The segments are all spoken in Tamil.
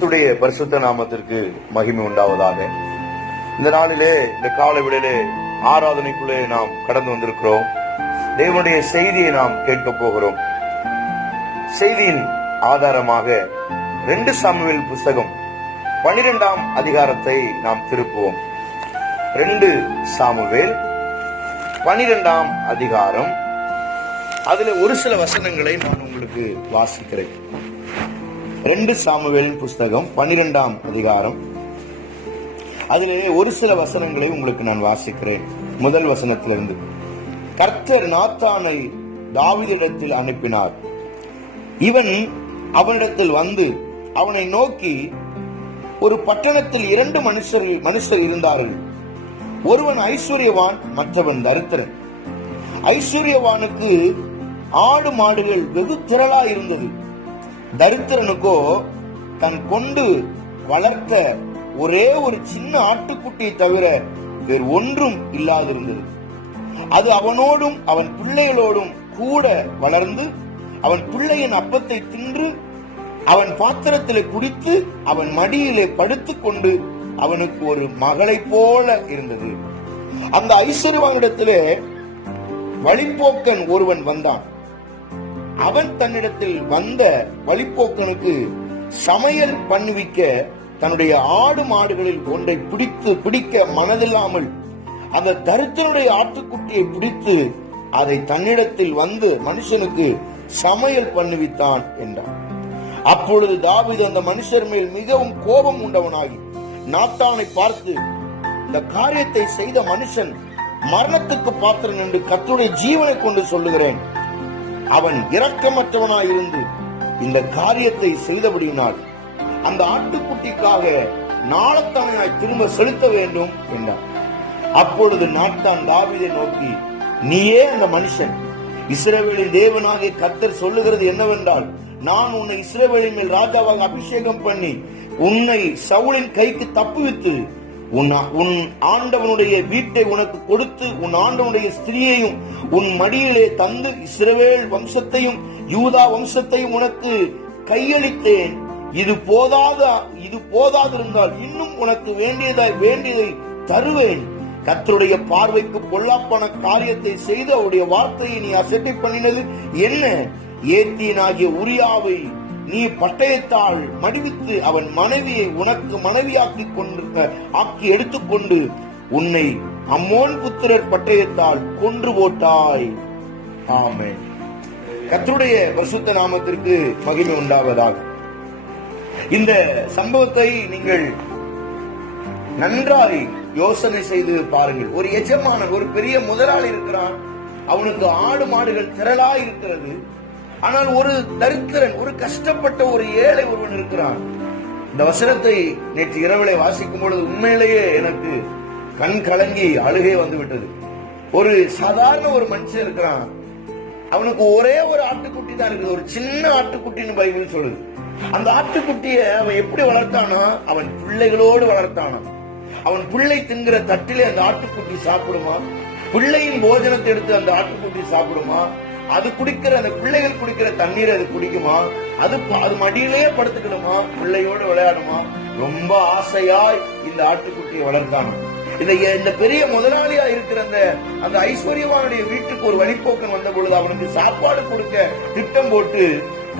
கர்த்தருடைய பரிசுத்த நாமத்திற்கு மகிமை உண்டாவதாக. இந்த நாளிலே, இந்த கால வேளையிலே ஆராதனைக்குள்ளே நாம் கடந்து வந்திருக்கிறோம். தேவனுடைய செய்தியை நாம் கேட்க போகிறோம். செய்தியின் ஆதாரமாக 2 சாமுவேல் புஸ்தகம் 12ஆம் அதிகாரத்தை நாம் திருப்புவோம். 2 சாமுவேல் 12ஆம் அதிகாரம், அதுல ஒரு சில வசனங்களை நான் உங்களுக்கு வாசிக்கிறேன். 2 சாமுவேலின் புஸ்தகம் 12ஆம் அதிகாரம், அதிலே ஒரு சில வசனங்களை உங்களுக்கு நான் வாசிக்கிறேன். முதல் வசனத்திலிருந்து, கர்த்தர் நாத்தானை தாவீதிடத்தில் அனுப்பினார். இவன் அவனிடத்தில் வந்து அவனை நோக்கி, ஒரு பட்டணத்தில் 2 மனுஷர் இருந்தார்கள். ஒருவன் ஐஸ்வர்யவான், மற்றவன் தரித்திரன். ஐஸ்வர்யவானுக்கு ஆடு மாடுகள் வெகு திரளா இருந்தது. தரித்திரனுக்கோ தன் கொண்டு வளர்த்த ஒரே ஒரு சின்ன ஆட்டுக்குட்டியை தவிர வேறு ஒன்றும் இல்லாதிருந்தது. அது அவனோடும் அவன் பிள்ளைகளோடும் கூட வளர்ந்து அவன் பிள்ளையின் அப்பத்தை தின்று அவன் பாத்திரத்திலே குடித்து அவன் மடியிலே படுத்துக் கொண்டு அவனுக்கு ஒரு மகளை போல இருந்தது. அந்த ஐஸ்வர்யவானிடத்திலே வழிப்போக்கன் ஒருவன் வந்தான். அவன் தன்னிடத்தில் வந்த வழிப்போக்கனுக்கு சமையல் பண்ணுவிக்க தன்னுடைய ஆடு மாடுகளில் ஒன்றை பிடிக்க மனதில்லாமல் அந்த தரித்திரனுடைய ஆட்டுக்குட்டியை பிடித்து அதை தன்னிடத்தில் வந்து மனுஷனுக்கு சமையல் பண்ணுவித்தான் என்றான். அப்பொழுது தாவீது அந்த மனுஷர் மேல் மிகவும் கோபம் உண்டவனாகி நாத்தானை பார்த்து, இந்த காரியத்தை செய்த மனுஷன் மரணத்துக்கு பாத்திரன் என்று கர்த்தருடைய ஜீவனை கொண்டு சொல்லுகிறேன். அவன் இரக்கமற்றவனாயிருந்து இந்த காரியத்தை செய்தபடியினால் அந்த ஆட்டுக்குட்டிக்காக நாளத்தவனாய் திரும்ப செலுத்த வேண்டும் என்றான். அப்பொழுது நாத்தான் தாவீதை நோக்கி, நீயே அந்த மனுஷன். இஸ்ரவேலின் தேவனாகிய கர்த்தர் சொல்லுகிறது என்னவென்றால், நான் உன்னை இஸ்ரவேலின் மேல் ராஜாவாக அபிஷேகம் பண்ணி உன்னை சவுலின் கைக்கு தப்புவித்து உன் ஆண்டவனுடைய வீட்டை உனக்கு கொடுத்து உன் ஆண்டவனுடைய ஸ்திரியையும் உன் மடியிலே தந்து இஸ்ரவேல் வம்சத்தையும் யூதா வம்சத்தையும் உனக்கு கையளித்தேன். இது போதாதிருந்தால் இன்னும் உனக்கு வேண்டியதை தருவேன். கர்த்தருடைய பார்வைக்கு பொல்லாப்பான காரியத்தை செய்து அவருடைய வார்த்தையை நீ அசட்டை பண்ணினது என்ன? ஏத்தியனாகிய உரியாவை நீ பட்டயத்தால் மடிவித்து அவன் மனைவியை உனக்கு ஆக்கி எடுத்துக்கொண்டு உன்னை அம்மோன் புத்திரர் பட்டயத்தால் கொன்று போட்டாய். ஆமென். கர்த்தருடைய பரிசுத்த நாமத்திற்கு மகிமை உண்டாவதாக. இந்த சம்பவத்தை நீங்கள் நன்றாய் யோசனை செய்து பாருங்கள். ஒரு எஜமானன், ஒரு பெரிய முதலாளி இருக்கிறான். அவனுக்கு ஆடு மாடுகள் திரளா இருக்கிறது. ஆனால் ஒரு தரித்திரன், ஒரு கஷ்டப்பட்ட ஒரு ஏழை ஒருவன் இருக்கிறான். இந்த வசனத்தை நேற்று இரவிலே வாசிக்கும் பொழுது உண்மையிலேயே எனக்கு கண் கலங்கி அழுகே வந்து விட்டது. ஒரு சாதாரண ஒரு மனுஷன் இருக்கிறான். அவனுக்கு ஒரே ஒரு ஆட்டுக்குட்டி தான் இருக்குது. ஒரு சின்ன ஆட்டுக்குட்டின்னு பைபிள் சொல்லுது. அந்த ஆட்டுக்குட்டியை அவன் எப்படி வளர்த்தானா? அவன் பிள்ளைகளோடு வளர்த்தானா. அவன் பிள்ளை தின்கிற தட்டிலே அந்த ஆட்டுக்குட்டி சாப்பிடுமா? பிள்ளையின் போஜனத்தை எடுத்து அந்த ஆட்டுக்குட்டி சாப்பிடுமா? அது குடிக்கிற, அந்த பிள்ளைகள் குடிக்கிற தண்ணீரை அது குடிக்குமா? அது மடியிலேயே படுத்துக்கிடுமா? பிள்ளையோடு விளையாடுமா? ரொம்ப ஆசையாய் இந்த ஆட்டுக்குட்டியை வளர்த்தானோ. இந்த பெரிய முதலாளியா இருக்கிற அந்த ஐஸ்வர்யவானுடைய வீட்டுக்கு ஒரு வழிப்போக்கன் வந்த பொழுது அவனுக்கு சாப்பாடு கொடுக்க திட்டம் போட்டு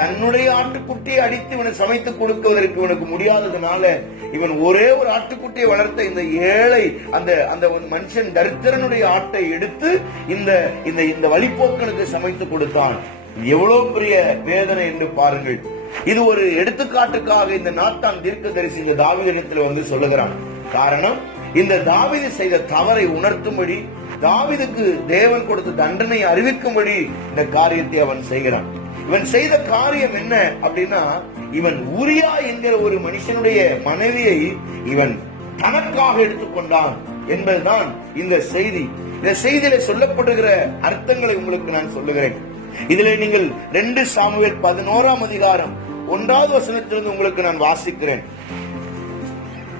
தன்னுடைய ஆட்டுக்குட்டியை அடித்து இவனை சமைத்து கொடுக்குவதற்கு இவனுக்கு முடியாததுனால இவன் ஒரே ஒரு ஆட்டுக்குட்டியை வளர்த்த இந்த ஏழை அந்த மனுஷன் தரித்திரனுடைய ஆட்டை எடுத்து இந்த வழிப்போக்கனுக்கு சமைத்து கொடுத்தான். எவ்வளவு பெரிய வேதனை என்று பாருங்கள். இது ஒரு எடுத்துக்காட்டுக்காக இந்த நாத்தான் தீர்க்கதரிசி இந்த தாவீதிடத்தில் வந்து சொல்லுகிறான். காரணம், இந்த தாவீது செய்த தவறை உணர்த்தும்படி, தாவீதுக்கு தேவன் கொடுத்த தண்டனை அறிவிக்கும்படி இந்த காரியத்தை அவன் செய்கிறான். இவன் செய்த காரியம் என்ன அப்படின்னா, இவன் உரியா என்கிற ஒரு மனுஷனுடைய மனைவியை இவன் தனக்காக எடுத்துக்கொண்டான் என்பதுதான் இந்த செய்தி. இந்த செய்தியில சொல்லப்படுகிற அர்த்தங்களை உங்களுக்கு நான் சொல்லுகிறேன். இதிலே நீங்கள் 2 சாமுவேல் 11ஆம் அதிகாரம் 1வது வசனத்திலிருந்து உங்களுக்கு நான் வாசிக்கிறேன்.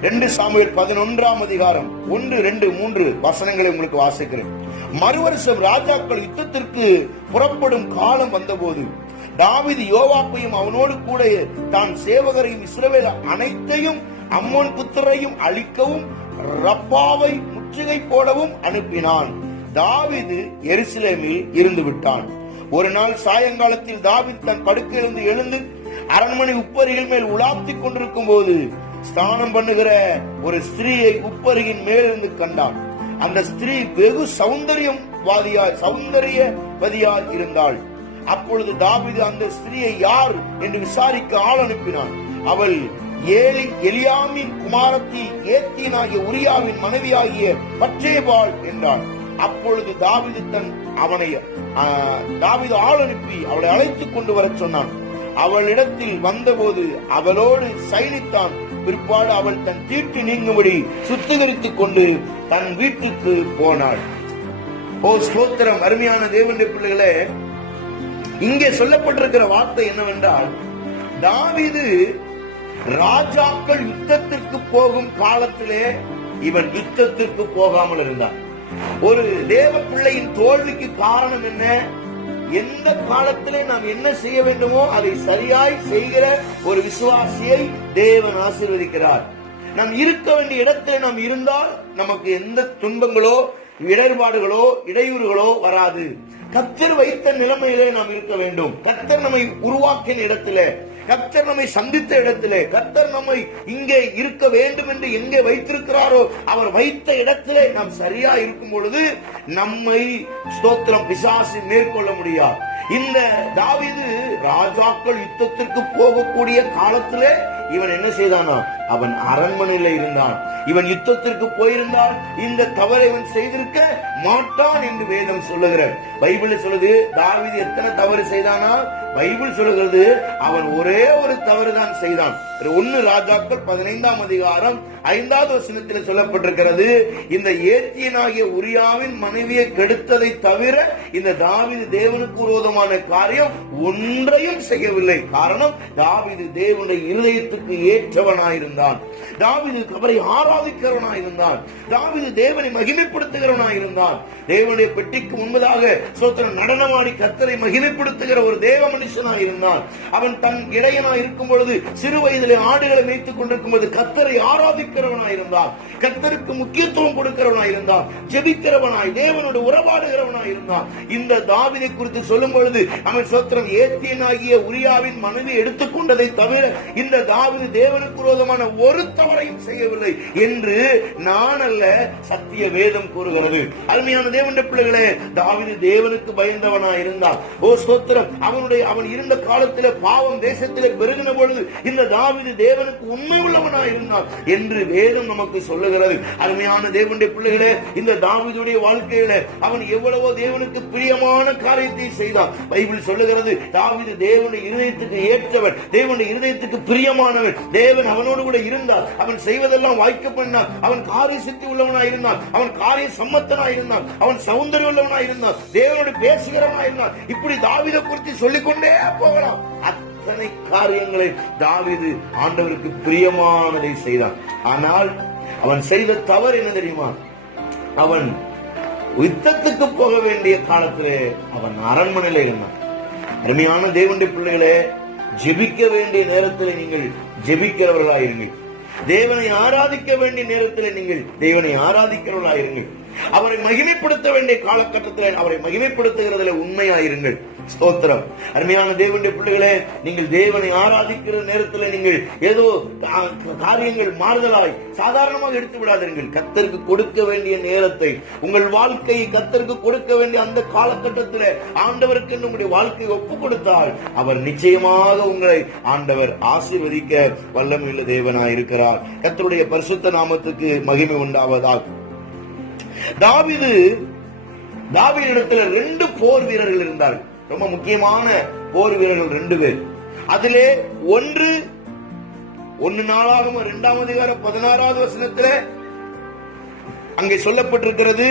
2 சாமுவேல் 11ஆம் அதிகாரம் 1, 2, 3 வசனங்களை உங்களுக்கு வாசிக்கிறேன். மறுவருஷம் ராஜாக்கள் யுத்தத்திற்கு புறப்படும் காலம் வந்தபோது தாவீது யோவாபையும் அவனோடு கூட தான் சேவகரையும் இஸ்ரவேல் அனைத்தையும் அம்மோன் புத்திரையும் அழிக்கவும் ரப்பாவை முற்றுகை போடவும் அனுப்பினான். தாவீது எருசலேமில் இருந்து விட்டான். ஒரு நாள் சாயங்காலத்தில் தாவீது தன் படுக்கையிலிருந்து எழுந்து அரண்மனை உப்பரிகள் மேல் உலாத்திக் கொண்டிருக்கும் போது ஸ்நானம் பண்ணுகிற ஒரு ஸ்திரீயை உப்பரியின் மேலிருந்து கண்டான். அந்த ஸ்திரீ வெகு சௌந்தரியவதியாய் இருந்தாள். அப்பொழுது தாவீது அந்த ஸ்திரீயை யார் என்று விசாரிக்க ஆள் அனுப்பினான். அவள் எலியாமின் குமாரத்தி ஏத்தியனாகிய உரியாவின் மனைவியாகிய பற்றேபாள் என்றாள். அப்பொழுது தாவீது ஆள் அனுப்பி அவளை அழைத்துக் கொண்டு வர சொன்னான். அவளிடத்தில் வந்தபோது அவளோடு சயனித்தான். பிற்பாடு அவள் தன் தீட்டு நீங்கும்படி சுத்திகரித்துக் கொண்டு தன் வீட்டுக்கு போனாள். ஓ ஸ்தோத்திரம்! அருமையான தேவனுடைய பிள்ளைகளே, இங்கே சொல்லப்பட்டிருக்கிற வார்த்தை என்னவென்றால், தாவீது ராஜாக்கள் யுத்தத்திற்கு போகும் காலத்திலே இவன் யுத்தத்திற்கு போகாமல் இருந்தான். ஒரு தேவ பிள்ளையின் தோல்விக்கு காரணம் என்ன? எந்த காலத்திலே நாம் என்ன செய்ய வேண்டுமோ அதை சரியாய் செய்கிற ஒரு விசுவாசியை தேவன் ஆசீர்வதிக்கிறார். நாம் இருக்க வேண்டிய இடத்திலே நாம் இருந்தால் நமக்கு எந்த துன்பங்களோ இடர்பாடுகளோ இடையூறுகளோ வராது. கர்த்தர் வைத்த நிலைமையிலே நாம் இருக்க வேண்டும். கர்த்தர் நம்மை உருவாக்கின இடத்திலே, கர்த்தர் நம்மை சந்தித்த இடத்திலே, கர்த்தர் நம்மை இங்கே இருக்க வேண்டும் என்று எங்கே வைத்திருக்கிறாரோ அவர் வைத்த இடத்திலே நாம் சரியா இருக்கும் பொழுது நம்மை ஸ்தோத்திரம் பிசாசு மேற்கொள்ள முடியாது. இந்த தாவீது ராஜாக்கள் யுத்தத்திற்கு போகக்கூடிய காலத்திலே இவன் என்ன செய்தானா? அவன் அரண்மனையில இருந்தான். இவன் யுத்தத்திற்கு போயிருந்தால் இந்த தவறை இவன் செய்திருக்க மாட்டான் என்று வேதம் சொல்லுகிறார். பைபிள் சொல்லுது தாவீது எத்தனை தவறு செய்தானா? பைபிள் சொல்லுகிறது அவன் ஒரே ஒரு தவறு தான் செய்தான். 1 ராஜாக்கள் 15ஆம் அதிகாரம் 5வது வசனத்தில் சொல்லப்பட்டிருக்கிறது, இந்த ஏத்தியனாகிய உரியாவின் மனைவியை கெடுத்ததை தவிர இந்த தாவீது தேவனுக்கு விரோதமான காரியம் ஒன்றையும் செய்யவில்லை. காரணம், தாவீது தேவனுடைய இருதயத்துக்கு ஏற்றவனாயிருந்தான். தாவீது அவரை ஆராதிக்கிறவனாயிருந்தான். தாவீது தேவனை மகிமைப்படுத்துகிறவனாயிருந்தான். தேவனுடைய பெட்டிக்கு முன்பதாக சோத்திரம் நடனமாடி கர்த்தரை மகிமைப்படுத்துகிற ஒரு தேவ மனுஷனாயிருந்தான். அவன் தன் இடையனாய் இருக்கும் பொழுது சிறு வயதிலே ஆடுகளை மேய்த்துக் கொண்டிருக்கும் போது கர்த்தரை ஆராதிக்கிறவனாயிருந்தான். கர்த்தருக்கு முக்கியத்துவம் கொடுக்கிறவனாயிருந்தான். ஜெபிக்கிறவனாய் தேவனோடு உறவாடுகிறவனாயிருந்தான். இந்த தாவீதை குறித்து சொல்லும் பொழுது அவன் சோத்திரம் ஏத்தியனாகிய உரியாவின் மனைவி எடுத்துக்கொண்டதை தவிர இந்த தாவீது தேவனுக்கு விரோதமான ஒரு தவறையும் செய்யவில்லை என்று நான் அல்ல, சத்திய வேதம் கூறுகிறது. அருமையான தேவனுடைய பிள்ளைகளே, தாவீது தேவனுக்கு பயந்தவனாயிருந்தான். ஓ ஸ்தோத்திரம்! அவன் இருந்த காலத்திலே பாவம் தேசத்திலே பெருகின பொழுது இந்த தாவீது தேவனுக்கு உண்மை உள்ளவனாயிருந்தான் என்று வேதம் நமக்கு சொல்லுகிறது. அருமையான தேவனுடைய பிள்ளைகளே, இந்த தாவீதுடைய வாழ்க்கையில அவன் எவ்வளவோ தேவனுக்கு பிரியமான காரியத்தை செய்தான். பைபிள் சொல்லுகிறது தாவீது தேவனுடைய இருதயத்துக்கு ஏற்றவன், தேவனுடைய இருதயத்துக்கு பிரியமானவன். தேவன் அவனோடு கூட இருந்தார். அவன் செய்வதெல்லாம் வாய்க்க பண்ணான். அவன் காரிய சித்தி உள்ளவனாயிருந்தான். அவன் காரிய சம்மத்தனாயிருந்தான். அவன் சௌந்தரிய உள்ளவனாயிருந்தான். தேவனோடு பேசுகிறவனாயிருந்தான். இப்படி தாவீதை குறித்து சொல்லிக்கொண்டே போகலாம். அத்தனை காரியங்களை தாவீது ஆண்டவருக்கு பிரியமானதை செய்தான். ஆனால் அவன் செய்த தவறு என்ன தெரியுமா? அவன் யுத்தத்துக்கு போக வேண்டிய காலத்திலே அவன் அரண்மனையில இருந்தான். அருமையான தேவனுடைய பிள்ளைகளே, ஜெபிக்க வேண்டிய நேரத்தில் நீங்கள் ஜெபிக்கிறவர்களாயிருங்கள். தேவனை ஆராதிக்க வேண்டிய நேரத்தில் நீங்கள் தேவனை ஆராதிக்கிறவர்களாயிருங்கள். அவரை மகிமைப்படுத்த வேண்டிய காலகட்டத்தில் அவரை மகிமைப்படுத்துகிறதுல உண்மையாயிருங்கள். ஸ்தோத்திரம்! அருமையான தேவனுடைய பிள்ளைகளே, நீங்கள் தேவனை ஆராதிக்கிற நேரத்தில் நீங்கள் ஏதோ காரியங்கள் மாறுதலாய் சாதாரணமாக எடுத்து விடாதீர்கள். கர்த்தருக்கு கொடுக்க வேண்டிய நேரத்தை, உங்கள் வாழ்க்கையை கர்த்தருக்கு கொடுக்க வேண்டிய அந்த காலகட்டத்தில் ஆண்டவருக்கு உங்களுடைய வாழ்க்கையை ஒப்புக் கொடுத்தால் அவர் நிச்சயமாக உங்களை ஆண்டவர் ஆசீர்வதிக்க வல்லமையுள்ள தேவனாயிருக்கிறார். கர்த்தருடைய பரிசுத்த நாமத்துக்கு மகிமை உண்டாவதாக. தாவீதிடத்தில் 2 போர் வீரர்கள் இருந்தார்கள். ரொம்ப முக்கியமான போர் வீரர்கள் 2 பேர். அதிலே ஒன்று 1 நாளாகமம் 2ஆம் அதிகாரம் 16வது வசனத்திலே அங்கே சொல்லப்பட்டிருக்கிறது,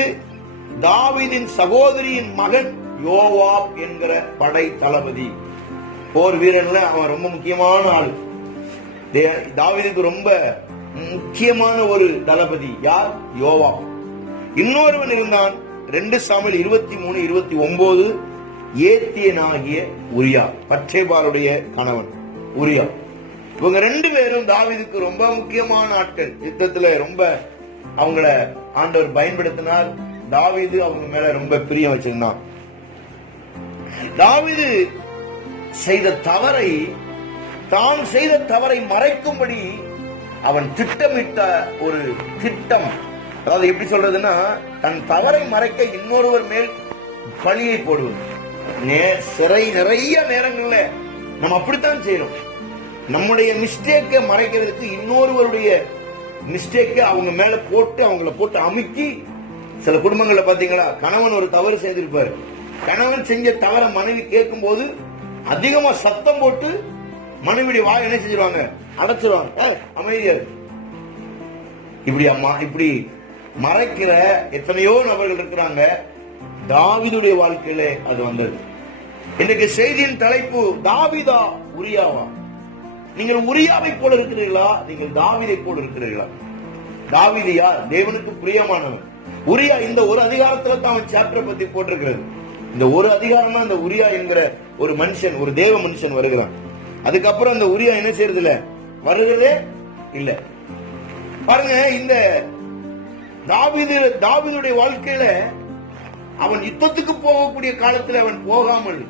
தாவீதின் சகோதரியின் மகன் யோவாப் என்கிற படை தளபதி. போர் வீரன்ல அவன் ரொம்ப முக்கியமான ஆள். தாவீதுக்கு ரொம்ப முக்கியமான ஒரு தளபதி யார்? யோவாப். இன்னொருவன் இருந்தான். 2 சாமுவேல் 23:29 ஏத்தியனாகிய உரியா, பத்சேபாளுடைய கணவன் உரியா. இவங்க 2 பேரும் தாவீதுக்கு ரொம்ப முக்கியமான ஆட்கள். யுத்தத்துல ரொம்ப அவங்கள ஆண்டவர் பயன்படுத்தினார். தாவீது அவங்க மேல ரொம்ப பிரியம் வச்சிருந்தான். தாவீது செய்த தவறை, தான் செய்த தவறை மறைக்கும்படி அவன் திட்டமிட்ட ஒரு திட்டம். அதாவது எப்படி சொல்றதுன்னா, தன் தவறை மறைக்க இன்னொருவர் மேல் பழியை போடுவது. நிறைய நேரங்கள்ல நம்ம அப்படித்தான் செய்யறோம். நம்முடைய மிஸ்டேக்கை மறைக்கிறதுக்கு இன்னொருவருடைய மிஸ்டேக்கை அவங்க மேல போட்டு அவங்கள போட்டு அமுக்கி, சில குடும்பங்கள்ல பாத்தீங்களா, கணவன் ஒரு தவறு செய்திருப்பாரு. கணவன் செஞ்ச தவற மனைவி கேட்கும் போது அதிகமா சத்தம் போட்டு மனைவியுடைய வாய் என்ன செஞ்சிருவாங்க, அடைச்சிருவாங்க. அமைதியா இப்படி மறைக்கிற எத்தனையோ நபர்கள் இருக்கிறாங்க. தாவீதுடைய வாழ்க்கையில அது வந்தது. இன்றைக்கு செய்தியின் தலைப்பு தாவீதா உரியாவா? நீங்கள் உரியாவை போல இருக்கிறீர்களா? நீங்கள் தாவீதை போல இருக்கிறீர்களா? தாவீது யார்? தேவனுக்கு பிரியமானவன். உரியா இந்த ஒரு அதிகாரத்துல தான் அவன் சாப்டர் பத்தி போட்டிருக்கிறது. இந்த ஒரு அதிகாரம் தான் இந்த உரியா என்கிற ஒரு மனுஷன், ஒரு தேவ மனுஷன் வருகிறான். அதுக்கப்புறம் இந்த உரியா என்ன செய்யறது இல்ல, வருகிறதே இல்ல. பாருங்க, இந்த தாவீதுடைய வாழ்க்கையில அவன் யுத்தத்துக்கு போகக்கூடிய காலத்தில் அவன் போகாமல்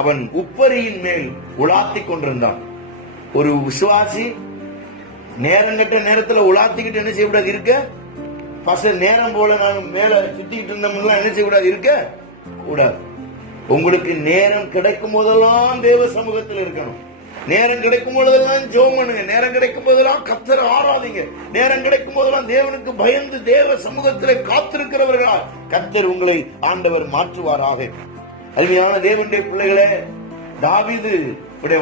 அவன் உப்பரியின் மேல் உலாத்தி கொண்டிருந்தான். ஒரு விசுவாசி நேரம் கட்ட நேரத்துல உலாத்திக்கிட்டு என்ன செய்யக்கூடாது இருக்க, நேரம் போல நான் மேல சுத்திக்கிட்டு இருந்தோம்னா என்ன செய்யக்கூடாது இருக்க கூடாது. உங்களுக்கு நேரம் கிடைக்கும் போதெல்லாம் தேவ சமூகத்தில் இருக்கணும். நேரம் கிடைக்கும் போதெல்லாம் ஜெபம் பண்ணுங்க. நேரம் கிடைக்கும் போதெல்லாம் கர்த்தரை ஆராதிங்க. நேரம் கிடைக்கும் போதெல்லாம் தேவனுக்கு பயந்து தேவ சமூகத்திலே காத்திருக்கிறவர்களா கர்த்தர் உங்களை ஆண்டவர் மாற்றுவாராக. அருமையான தேவனுடைய பிள்ளைகளே, தாவீது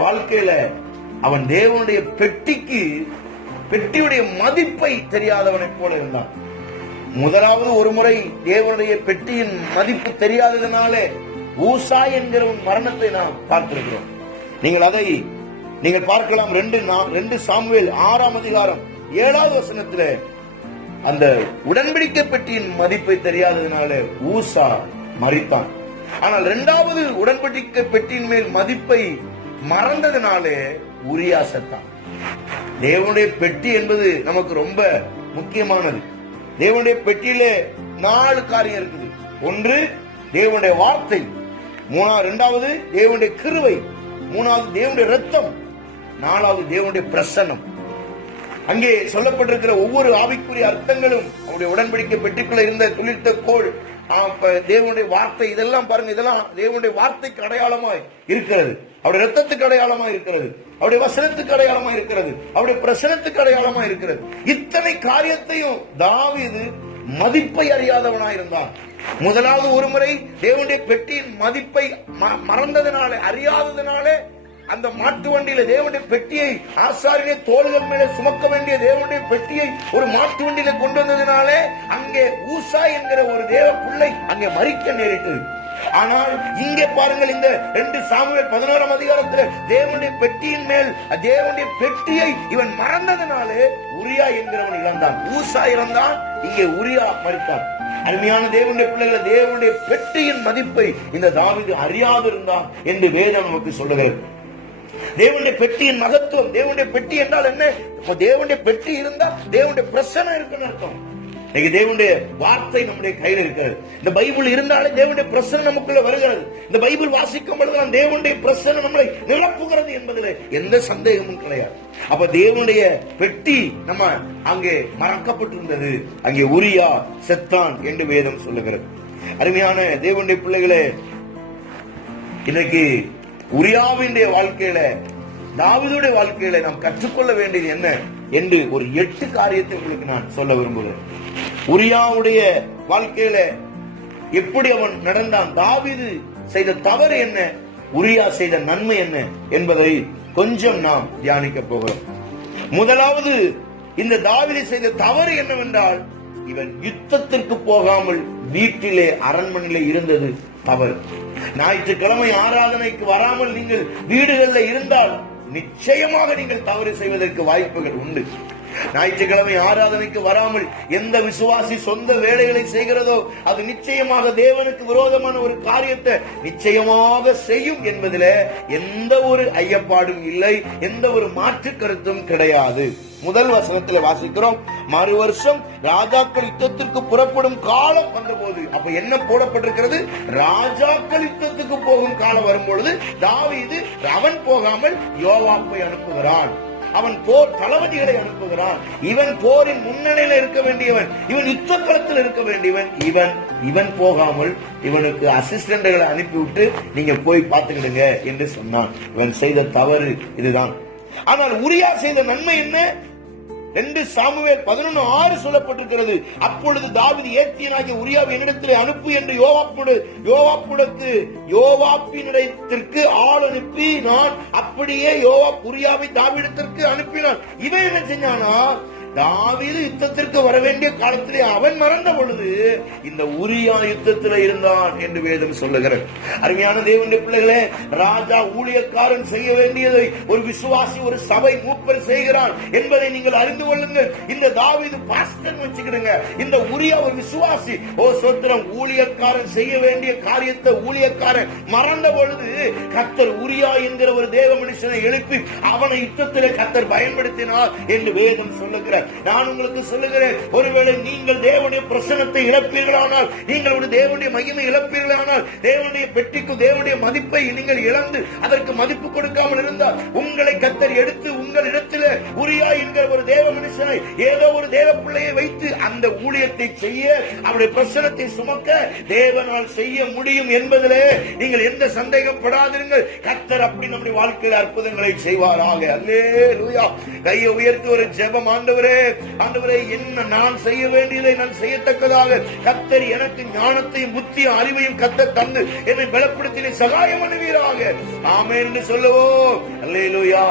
வாழ்க்கையில அவன் தேவனுடைய பெட்டியுடைய மதிப்பை தெரியாதவனை போல இருந்தான். முதலாவது ஒரு முறை தேவனுடைய பெட்டியின் மதிப்பு தெரியாததுனாலே ஊசா என்கிற மரணத்தை நாம் பார்த்திருக்கிறோம். நீங்கள் பார்க்கலாம். 2 சாமுவேல் 6ஆம் அதிகாரம் 7வது வசனத்தில் அந்த உடன்படிக்கை பெட்டியின் மதிப்பை தெரியாததுனால ஊசா மரித்தான். ஆனால் 2வது உடன்படிக்கை பெட்டியின் மேல் மதிப்பை மறந்ததுனாலே உரியா செத்தான். தேவனுடைய பெட்டி என்பது நமக்கு ரொம்ப முக்கியமானது. தேவனுடைய பெட்டியிலே 4 காரியம் இருக்குது. 1 தேவனுடைய வார்த்தை, 2வது தேவனுடைய கிருபை, 3வது தேவனுடைய ரத்தம், 4வது தேவனுடைய பிரசன்னம். அங்கே சொல்லப்பட்டிருக்கிற ஒவ்வொரு ஆவிக்குரிய அர்த்தங்களும் அவருடைய உடன்படிக்கை பெட்டிக்குள்ள இருந்த துளிர்த்த கோள், தேவனுடைய வார்த்தை, இதெல்லாம் பாருங்க, இதெல்லாம் தேவனுடைய வார்த்தைக்கு அடையாளமாய் இருக்கிறது, அவருடைய ரத்தத்துக்கு அடையாளமா இருக்கிறது, அவருடைய வசனத்துக்கு அடையாளமா இருக்கிறது, அவருடைய பிரசனத்துக்கு அடையாளமா இருக்கிறது. இத்தனை காரியத்தையும் தாவீது மதிப்பை அறியாதவனாயிருந்தான். முதலாவது ஒரு முறை தேவனுடைய பெட்டியின் மதிப்பை மறந்ததுனாலே, அறியாததுனாலே, அந்த மாட்டு வண்டியில தேவனுடைய பெட்டியை ஆசாரியனை தோள்கள் மேலே சுமக்க வேண்டிய தேவனுடைய பெட்டியை ஒரு மாட்டு வண்டியில கொண்டு வந்ததினாலே அங்கே ஊசா என்கிற ஒரு தேவ பிள்ளை அங்கே மரிக்க நேரிட்டது. ஆனால் இங்கே பாருங்கள், இந்த 2 சாமுவேல் 11ஆம் அதிகாரத்தில் தேவனுடைய பெட்டியின் மேல் தேவனுடைய பெட்டியை இவன் மறந்ததினாலே உரியா என்கிறவன் இழந்தான். ஊசா இறந்தான், இங்கே உரியா மரித்தான். அருமையான தேவனுடைய பிள்ளைகளை, தேவனுடைய பெட்டியின் மதிப்பை இந்த தாவீது அறியாதிருந்தான் என்று வேதம் நமக்கு சொல்லுகிறது. தேவனுடைய பெட்டியின் மகத்துவம், தேவனுடைய பெட்டி என்றால் என்ன? தேவனுடைய பெட்டி இருந்தா தேவனுடைய பிரசன்னம் இருக்குன்னு அர்த்தம். தேவனுடைய வார்த்தை நம்முடைய கையில் இருக்கிறது. இந்த பைபிள் இருந்தாலே தேவனுடைய பிரசன்னம் நமக்குள்ள வருகிறது. இந்த பைபிள் வாசிக்கும் பொழுது தேவனுடைய பிரசன்னம் நம்மளை நிரப்புகிறது என்பதில் எந்த சந்தேகமும் கிடையாது. அப்ப தேவனுடைய பெட்டி நம்ம அங்கே மறக்கப்பட்டிருந்தது. அங்கே உரியா செத்தான் என்று வேதம் சொல்லுகிறது. அருமையான தேவனுடைய பிள்ளைகளே, இன்னைக்கு உரியாவினுடைய வாழ்க்கையில, தாவீதுடைய வாழ்க்கையில நாம் கற்றுக்கொள்ள வேண்டியது என்ன என்று ஒரு 8 காரியத்தை உங்களுக்கு நான் சொல்ல விரும்புகிறேன். உரியாவுடைய வாழ்க்கையில எப்படி அவன் நடந்தான், தாவீது செய்த தவறு என்ன, உரியா செய்த நன்மை என்ன என்பதை கொஞ்சம் நாம் தியானிக்க போகிறோம். முதலாவது, இந்த தாவீது செய்த தவறு என்னவென்றால், இவன் யுத்தத்திற்கு போகாமல் வீட்டிலே அரண்மனையிலே இருந்தது தவறு. ஞாயிற்றுக்கிழமை ஆராதனைக்கு வராமல் நீங்கள் வீடுகளில் இருந்தால் நிச்சயமாக நீங்கள் தவறு செய்வதற்கு வாய்ப்புகள் உண்டு. ஞாயிற்றுக்கிழமை ஆராதனைக்கு வராமல் எந்த விசுவாசி சொந்த வேலைகளை செய்கிறதோ அது நிச்சயமாக தேவனுக்கு விரோதமான ஒரு காரியத்தை நிச்சயமாக செய்யும் என்பதில் எந்த ஒரு ஐயப்பாடும் இல்லை, எந்த ஒரு மாற்று கருத்தும் கிடையாது. முதல் வசனத்தில் வாசிக்கிறோம், மறு வருஷம் ராஜாக்கள் யுத்தத்திற்கு புறப்படும் காலம் வந்தபோது. அப்ப என்ன போடப்பட்டிருக்கிறது? ராஜாக்கள் யுத்தத்துக்கு போகும் காலம் வரும்பொழுது தாவீது அவன் போகாமல் யோவாப்பை அனுப்புகிறான். அவன் போர் தளபதிகளை அனுப்புகிறான். இவன் போரின் முன்னணியில் இருக்க வேண்டியவன், இவன் யுத்த களத்தில் இருக்க வேண்டியவன். இவன் போகாமல் இவனுக்கு அசிஸ்டன்ட்களை அனுப்பிவிட்டு நீங்க போய் பார்த்துக்கிடுங்க என்று சொன்னான். இவன் செய்த தவறு இதுதான். ஆனால் உரியா செய்த நன்மை என்ன? 2 சாமுவேல் 11:6 சொல்லப்பட்டிருக்கிறது. அப்பொழுது தாவீது ஏத்தியனாகிய உரியாவை என்னிடத்திலே அனுப்பு என்று யோவாப்பினிடத்திற்கு ஆள் அனுப்பி நான் அப்படியே யோவாப் உரியாவை தாவீதிடத்திற்கு அனுப்பினான். இவன் என்ன செஞ்சானா, தாவீது யுத்தத்திற்கு வர வேண்டிய காலத்திலே அவன் மறந்த பொழுது இந்த உரியா யுத்தத்தில் இருந்தான் என்று வேதம் சொல்லுகிறது. அருமையான தேவனுடைய பிள்ளைகளே, ராஜா ஊழியக்காரன் செய்ய வேண்டியதை ஒரு விசுவாசி, ஒரு சபை மூப்பர் செய்கிறான் என்பதை நீங்கள் அறிந்து கொள்ளுங்கள். இந்த தாவீது பாஸ்டர் வச்சுக்கிடுங்க, இந்த உரியா ஒரு விசுவாசி. ஓ சோத்திரம், ஊழியக்காரன் செய்ய வேண்டிய காரியத்தை ஊழியக்காரன் மறந்த பொழுது கர்த்தர் உரியா என்கிற ஒரு தேவ மனுஷனை எழுப்பி அவனை யுத்தத்திலே கர்த்தர் பயன்படுத்தினார் என்று வேதம் சொல்லுகிறார். நான் உங்களுக்கு சொல்லுகிறேன், ஒருவேளை நீங்கள் தேவனுடைய பிரசன்னத்தை இழப்பீர்களானால், நீங்கள் தேவனுடைய மகிமை இழப்பீர்களானால், தேவனுடைய பெட்டிக்கு தேவனுடைய மதிப்பை நீங்கள் இழந்து அதற்கு மதிப்பு கொடுக்காமல் இருந்தால் உங்களை கர்த்தர் எடுத்து உங்கள் இடத்தில் உரியா என்கிற ஒரு தேவ மனுஷனை, ஏதோ ஒரு தேவ பிள்ளையை வைத்து அந்த ஊழியத்தை செய்ய, அவருடைய பிரசன்னத்தை சுமக்க தேவனால் செய்ய முடியும் என்பதிலே நீங்கள் எந்த சந்தேகப்படாதீர்கள். கர்த்தர் அப்படி நம்முடைய வாழ்க்கையில் அற்புதங்களை செய்வாராக. அல்லேலூயா. கையை உயர்த்தி ஒரு ஜெபம். ஆண்டவரே, என்ன நான் செய்ய வேண்டியதை நான் செய்யத்தக்கதாக கர்த்தர் எனக்கு ஞானத்தையும் புத்தியும் அறிவையும் கர்த்தர் தந்து என்னை பலப்படுத்தி சகாயம் பண்ணுவீராக. ஆமென் என்று சொல்லுவோம். அல்லேலூயா.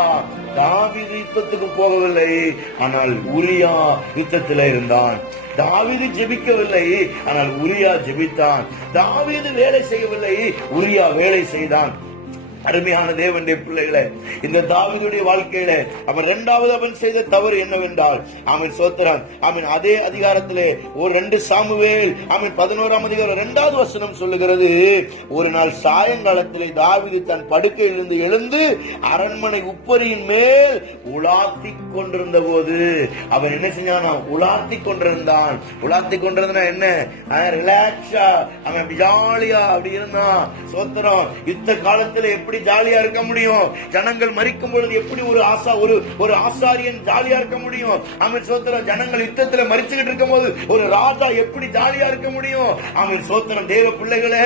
தாவீது யுத்தத்துக்கு போகவில்லை, ஆனால் உரியா யுத்தத்தில் இருந்தான். தாவீது ஜெபிக்கவில்லை, ஆனால் உரியா ஜெபித்தான். தாவீது வேலை செய்யவில்லை, உரியா வேலை செய்தான். அருமையான தேவனுடைய பிள்ளைகளே, இந்த தாவீதுடைய வாழ்க்கையில அவன் இரண்டாவது அவன் செய்த தவறு என்னவென்றால், அவன் சோத்திரன், அவன் அதே அதிகாரத்திலே ஒரு 2 சாமுவேல் 11ஆம் அதிகாரம் 2வது வசனம் சொல்லுகிறது, ஒரு நாள் சாயங்காலத்திலே தாவீது தன் படுக்கையிலிருந்து எழுந்து அரண்மனை உப்பரியின் மேல் உலாத்தி கொண்டிருந்த போது, அவன் என்ன செஞ்சானா, உலாத்தி கொண்டிருந்தான். உலாத்தி கொண்டிருந்தா என்ன, ரிலாக்ஸா, அவன் ஜாலியா அப்படி இருந்தான். சோத்திரம், யுத்த காலத்திலே எப்படி ஜாலியா இருக்க முடியும்? ஜனங்கள் மரிக்கும் பொழுது எப்படி ஒரு ஆசாரியன் ஜாலியா இருக்க முடியும்? அவன் சோத்திரம், ஜனங்கள் யுத்தத்தில் மரிச்சுக்கிட்டு இருக்கும் போது ஒரு ராஜா எப்படி ஜாலியா இருக்க முடியும்? அவன் சோத்திரம், தேவ பிள்ளைகளே,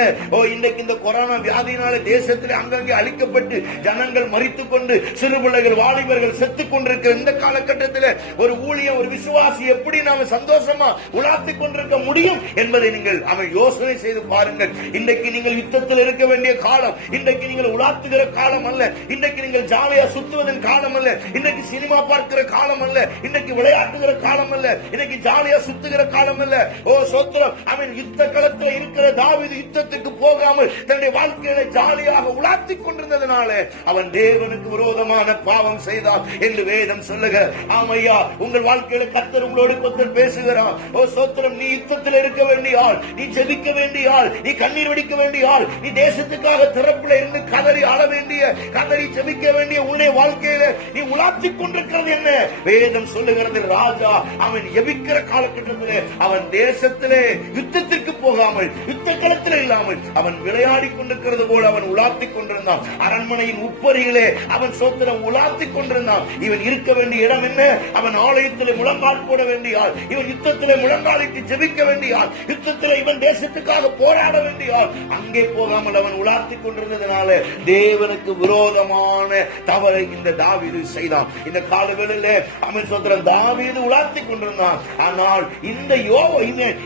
இன்றைக்கு இந்த கொரோனா வியாதியினால தேசத்திலே அங்கங்கே அழிக்கப்பட்டு ஜனங்கள் மரித்துக் கொண்டு சிறு பிள்ளைகள் வாலிபர்கள் செத்துக் கொண்டிருக்கிற இந்த காலகட்டத்தில் ஒரு ஊழியம், ஒரு விசுவாசி எப்படி நாம சந்தோஷமா உலாத்திக் கொண்டிருக்க முடியும் என்பதை நீங்கள் அவன் யோசனை செய்து பாருங்கள். இன்றைக்கு நீங்கள் யுத்தத்தில் இருக்க வேண்டிய காலம், இன்றைக்கு நீங்கள் உலாத்துகிற காலம் அல்ல, இன்றைக்கு நீங்கள் ஜாலியா சுத்துவதன் காலம் அல்ல, இன்றைக்கு சினிமா பார்க்கிற காலம் அல்ல, இன்றைக்கு விளையாட்டுகிற காலம் அல்ல, இன்றைக்கு ஜாலியா சுத்துகிற காலம் அல்ல. ஓ சோத்திரம், அவன் யுத்த களத்தில் இருக்கிற தாவீது யுத்தத்துக்கு போகாமல் தன்னுடைய வாழ்க்கையில ஜாலியாக உலாத்திக் கொண்டிருந்ததனால அவன் தேவனுக்கு விரோதமான பாவம் செய்தான் என்று வேதம் சொல்லுக. ஆமையா, உங்கள் வாழ்க்கையில கர்த்தர் உங்களோடு கர்த்தர் பேசுகிறார். ஓ சோத்திரம், நீ யுத்தத்தில் இருக்க வேண்டிய ஆள், நீ ஜெபிக்க வேண்டிய ஆள், நீ கண்ணீர் வடிக்க வேண்டிய ஆள், நீ தேசத்துக்காக திறப்புல இருந்து கதறி ஆள வேண்டிய, கதறி ஜெபிக்க வேண்டிய உன்னுடைய வாழ்க்கையில நீ உலாத்திக் கொண்டிருக்கிறது என்ன? வேதம் சொல்லுகிறது, ராஜா அவன் ஜெபிக்கிற காலகட்டத்திலே அவன் தேசத்திலே யுத்தத்திற்கு போகாமல், யுத்த களத்தில் இல்லாமல் அவன் விளையாடி கொண்டிருக்கிறது போல அவன் உலாத்திக் கொண்டிருந்தான். அரண்மனையின் உப்பரிகளே அவன் சோத்திரம் உலாத்திக் கொண்டிருந்தான். இவன் இருக்க வேண்டிய இடம் என்ன? அவன் ஆலயத்திலே முழங்கால் போட வேண்டிய ஆள், இவன் யுத்தத்திலே முழங்காலிட்டு ஜெபிக்க வேண்டிய ஆள், யுத்தத்திலே இவன் தேசத்துக்காக போராட வேண்டிய ஆள். அங்கே போகாமல் அவன் உலாத்திக் கொண்டிருந்ததனால தேவனுக்கு விரோதமான தவறை இந்த தாவீது செய்தான். இந்த காலவேளையிலே அவன் சோத்திரம் தாவீது உலாத்திக் கொண்டிருந்தான். ஆனால் இந்த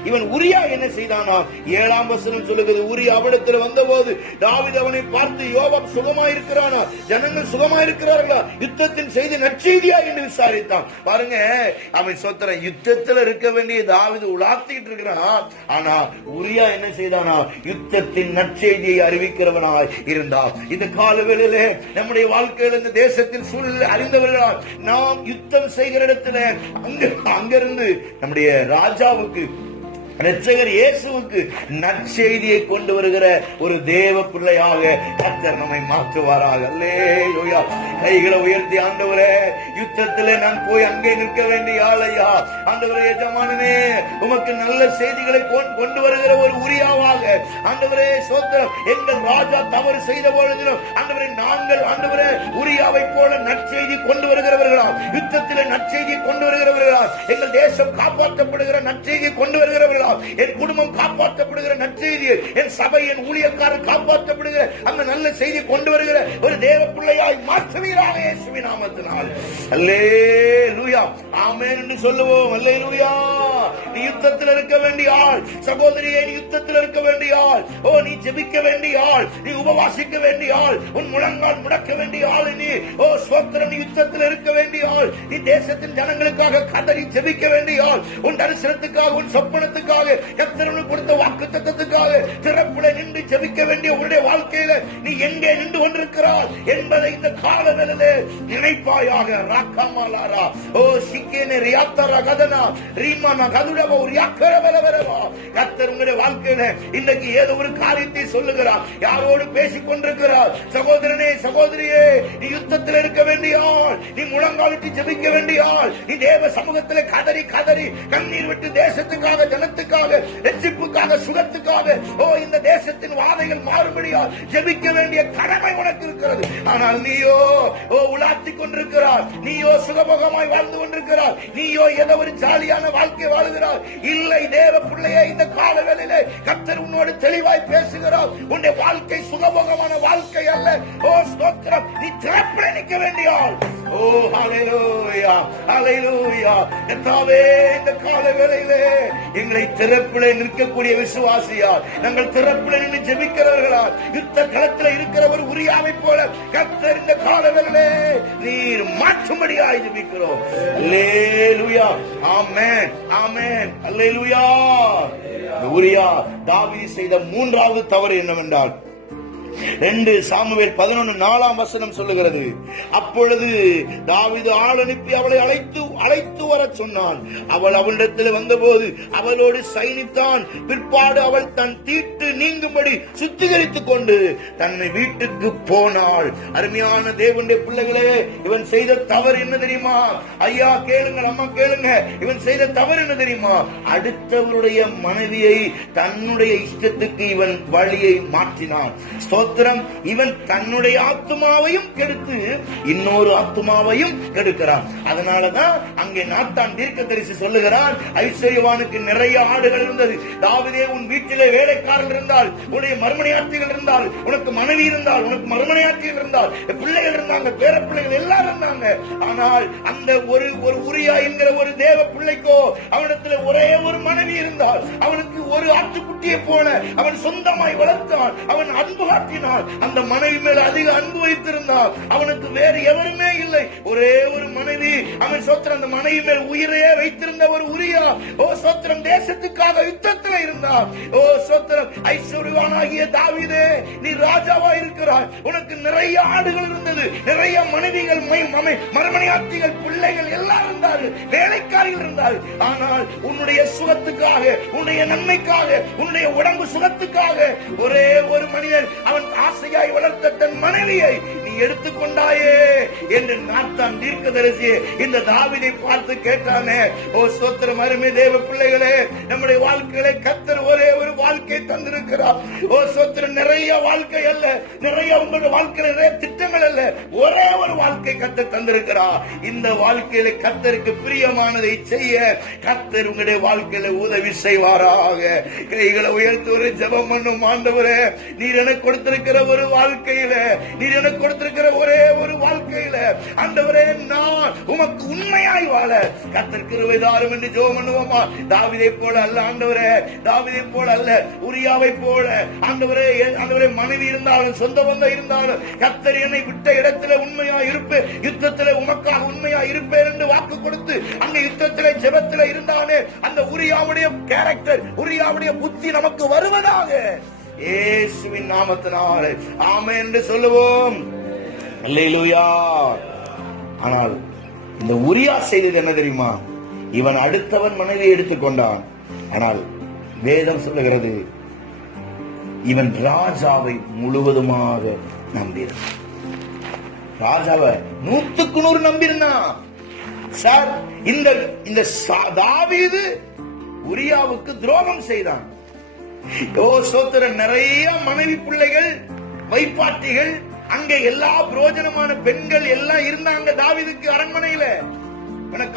இவன் உரியா என்ன செய்தானா? 7ஆம் வசனம் சொல்லுகிறது, உரியா அவனிடத்தில் வந்தபோது தாவீது அவனை பார்த்து, யோவாப் சுகமாயிருக்கிறானா? ஜனங்கள் சுகமாயிருக்கிறார்களா? யுத்தத்தின் செய்தி நற்செய்தியா என்று விசாரித்தான். பாருங்க, அவன் சோத்திரம் யுத்தத்தில் இருக்க வேண்டிய தாவீது உலாத்திட்டு இருக்கிறான். ஆனா உரியா என்ன செய்தானா? யுத்தத்தின் நற்செய்தியை அறிவிக்கிறவனாய் இருந்தான். இந்த காலவேளையிலே நம்முடைய வாழ்க்கையில் இந்த தேசத்தின் சூழலில் அறிந்தவர்களால் நாம் யுத்தம் செய்கிற இடத்துல அங்கிருந்து நம்முடைய ராஜாவுக்கு இரட்சகர் இயேசுவுக்கு நற்செய்தியை கொண்டு வருகிற ஒரு தேவ பிள்ளையாக கர்த்தர் நம்மை மாற்றுவாராக. அல்லேலூயா. கைகளை உயர்த்தி, ஆண்டவரே, யுத்தத்திலே நான் போய் அங்கே நிற்க வேண்டிய ஆளையா, ஆண்டவரே, எஜமானனே, உமக்கு நல்ல செய்திகளை கொண்டு வருகிற ஒரு உரியாவாக, ஆண்டவரே, சோத்திரம், எங்கள் ராஜா தவறு செய்த பொழுதிலும் ஆண்டவரே, நாங்கள் ஆண்டவரே உரியாவை போல நற்செய்தி கொண்டு வருகிறவர்களா, யுத்தத்திலே நற்செய்தியை கொண்டு வருகிறவர்களா, எங்கள் தேசம் காப்பாற்றப்படுகிற நற்செய்தியை கொண்டு வருகிறவர்களா, என் குடும்பம் காப்பாற்றப்படுகிற நற்செய்தியை, என் சபை, என் ஊழியக்காரர் காப்பாற்றப்படுகிற அந்த நல்ல செய்தி கொண்டு வருகிற ஒரு தேவ பிள்ளையாய் மாற்றுவீராக இயேசுவின் நாமத்தினால். அல்லேலூயா. ஆமென் என்று சொல்லுவோம். அல்லேலூயா. நீ யுத்தத்தில் இருக்க வேண்டிய ஆள் சகோதரியே, நீ யுத்தத்தில் இருக்க வேண்டிய ஆள். ஓ, நீ ஜெபிக்க வேண்டிய ஆள், நீ உபவாசிக்க வேண்டிய ஆள், உன் முழங்கால் முடக்க வேண்டிய ஆள் நீ. ஓ ஸ்தோத்திரம், நீ யுத்தத்தில் இருக்க வேண்டிய ஆள், நீ தேசத்தின் ஜனங்களுக்காக கதறி ஜெபிக்க வேண்டிய ஆள், உன் தரிசனத்துக்காக, உன் சொப்பனத்துக்காக, கர்த்தர் கொடுத்த வாக்குத்தத்தத்துக்காக திறப்புல நின்று ஜெபிக்க வேண்டிய உன்னுடைய வாழ்க்கையில நீ எங்கே நின்று கொண்டிருக்கிறாய் என்பதை இந்த காலவேளையிலே நினைப்பாயாக. ராக்காமாலாரா ஓ சிக்கேனே ரியாத்தரா கதனா ரீமானா கதுடவோ ரியாக்கரவலவரவா. கர்த்தர் உங்களுடைய வாழ்க்கையில இன்றைக்கு ஏதோ ஒரு காரியத்தை சொல்லுகிறார், யாரோடு பேசிக் கொண்டிருக்கிறார். சகோதரனே, சகோதரியே, நீ யுத்தத்தில் இருக்க வேண்டிய ஆள், நீ முழங்காலிட்டு ஜெபிக்க வேண்டிய ஆள், நீ தேவ சமூகத்தில் கதறி கதறி கண்ணீர் விட்டு தேசத்துக்காக, ஜனத்துக்காக, ரட்சிப்புக்காக, சுகத்துக்காக, ஓ இந்த தேசத்தின் வாதைகள் மாறுபடியா ஜெபிக்க வேண்டிய கடமை உனக்கு இருக்கிறது. ஆனால் நீயோ ஓ உலாத்திக் கொண்டிருக்கிறார், நீயோ சுகபோகமாய் வாழ்ந்து கொண்டிருக்கிறார், நீயோ ஏதோ ஒரு ஜாலியான வாழ்க்கை வாழுகிறார். இல்லை தேவ பிள்ளையே, இந்த காலவேளையிலே கர்த்தர் உன்னோடு தெளிவாய் பேசுகிறார். உன்னுடைய வாழ்க்கை சுகபோகமான வாழ்க்கை அல்ல. ஓ ஸ்தோத்திரம், நீ திறப்பில் நிற்க வேண்டிய ஆள். ஓ ஹல்லேலூயா, ஹல்லேலூயா. கர்த்தாவே, இந்த காலவேளையிலே எங்களை திறப்பிலே நிற்கக்கூடிய விசுவாசியா, நாங்கள் திறப்பிலே நின்று ஜெபிக்கிறவர்களா, யுத்த களத்தில் இருக்கிற ஒரு உரியாவை போல கர்த்தர் இந்த காலவேளையிலே நீர் மாற்றும்படியாய் ஜெபிக்கிறோம். அல்லேலூயா. ஆமென், ஆமென். அல்லேலூயா. உரியா தாவீது செய்த மூன்றாவது தவறு என்னவென்றால், 2 சாமுவேல் 11:4 சொல்லுகிறது, அப்பொழுது தாவீது ஆள் அனுப்பி அவளை அழைத்து வர சொன்னான். அவள் அவளிடத்தில் வந்தபோது அவளோடு சயனித்தான். பிற்பாடு அவள் தன் தீட்டு நீங்கும்படி சுத்திகரித்துக் கொண்டு தன்னை வீட்டுக்கு போனாள். அருமையான தேவனுடைய பிள்ளைகளே, இவன் செய்த தவறு என்ன தெரியுமா? ஐயா கேளுங்க, அம்மா கேளுங்க, இவன் செய்த தவறு என்ன தெரியுமா? அடுத்தவருடைய மனைவியை தன்னுடைய இஷ்டத்துக்கு இவன் வழியை மாற்றினான். இவன் தன்னுடைய ஆத்துமாவையும் கெடுத்து இன்னொரு ஆத்துமாவையும் கெடுக்கிறான். அதனாலதான் அங்கே நாத்தான் தீர்க்கதரிசி சொல்லுகிறான், ஐஸ்வர்யவானுக்கு நிறைய ஆடுகள் இருந்தது. தாவீதே, உன் வீட்டிலே வேலைக்காரர்கள் இருந்தால், உன்னுடைய மறுமனையாட்சிகள் இருந்தால், உனக்கு மனைவி இருந்தால், உனக்கு மறுமனையாட்சிகள் இருந்தால், பிள்ளைகள் இருந்தாங்க, பேர பிள்ளைகள் எல்லாரும் இருந்தாங்க. ஆனால் அந்த ஒரு உரியா என்கிற ஒரு தேவ பிள்ளைக்கோ அவனிடத்தில் ஒரே ஒரு மனைவி இருந்தால், அவனுக்கு ஒரு ஆட்டுக்குட்டியை போல அவன் சொந்தமாய் வளர்த்தான், அவன் அன்பு காட்டினான். அந்த மனைவி மேல் அதிக அன்பு வைத்திருந்தான். அவனுக்கு வேறு எவருமே இல்லை, ஒரே ஒரு மனைவி. அவன் சோத்திரம் அந்த மனைவி மேல் உயிரையே வைத்திருந்த ஒரு உரியா. ஓ சோத்திரம், தேசத்துக்காக யுத்தத்தில் இருந்தான். ஓ சோத்திரம், ஐஸ்வர்யவானாகிய தாவீதே, நீ ராஜாவா இருக்கிறாய். உனக்கு நிறைய ஆடுகள் இருந்தது, நிறைய மனைவிகள், மறுமனையாட்சிகள், பிள்ளைகள் எல்லாம் இருந்தார்கள், வேலைக்காரிகள் இருந்தார்கள். ஆனால் உன்னுடைய சுகத்துக்காக, உன்னுடைய நன்மைக்காக, உன்னுடைய உடம்பு சுகத்துக்காக ஒரே ஒரு மனிதன் அவன் ஆசையாய் வளர்த்த தன் மனைவியை நீ எடுத்துக்கொண்டாயே என்று நாத்தான் தீர்க்கதரிசி இந்த தாவீதை பார்த்து கேட்டானே. ஓ ஸ்தோத்திரம், அருமை தேவ பிள்ளைகளே, நம்முடைய வாழ்க்கையிலே கர்த்தர் ஒரே ஒரு வாழ்க்கை தந்திருக்கிறார். ஓ ஸ்தோத்திரம், நிறைய வாழ்க்கை அல்ல, நிறைய உங்களுடைய வாழ்க்கையில நிறைய திட்டங்கள் அல்ல, ஒரே ஒரு வாழ்க்கை கர்த்தர் தந்திருக்கிறார். இந்த வாழ்க்கையில கர்த்தருக்கு பிரியமானதை செய்ய கர்த்தர் உங்களுடைய வாழ்க்கையில உதவி செய்வாராக. கைகளை உயர்த்தி ஒரு ஜெபம் பண்ணும். ஆண்டவரே, நீர் எனக்கு கொடுத்திருக்கிற ஒரு வாழ்க்கையில, நீர் எனக்கு கொடுத்திருக்கிற ஒரே ஒரு வாழ்க்கையில ஆண்டவரே, நான் உமக்கு உண்மையாய் வாழ கர்த்தர் கிருபை தாரும் என்று ஜெபம் பண்ணுவோமா? தாவீதை போல அல்ல ஆண்டவரே, தாவீதை போல அல்ல, உரியாவை போல ஆண்டவரே. ஆண்டவரே, மனைவி இருந்தாலும், சொந்த பந்தம் இருந்தாலும், கர்த்தர் என்னை விட்ட இடத்துல உண்மையா இருப்பேன், யுத்தத்திலே உமக்காக உண்மையா இருப்பேன் என்று வாக்கு கொடுத்து அங்க யுத்தத்திலே ஜெபத்திலே இருந்தானே, அந்த உரியாவுடைய கேரக்டர், உரியாவுடைய புத்தி நமக்கு வருவதாக இயேசுவின் நாமத்தினாலே ஆமென் என்று சொல்லுவோம். அல்லேலூயா. ஆனால் இந்த உரியா செய்தது என்ன தெரியுமா? இவன் அடுத்தவன் மனைவியை எடுத்துக்கொண்டான். ஆனால் வேதம் சொல்லுகிறது, இவன் ராஜாவை முழுவதுமாக நம்பினான். ராஜாவை 100% நம்பினான். சார், இந்த தாவீது உரியாவுக்கு துரோகம் செய்தான். நிறைய மனைவி பிள்ளைகள், வைப்பாட்டிகள், அங்க எல்லா பிரயோஜனமான பெண்கள் எல்லாம் இருந்தாங்க தாவீதுக்கு அரண்மனையில.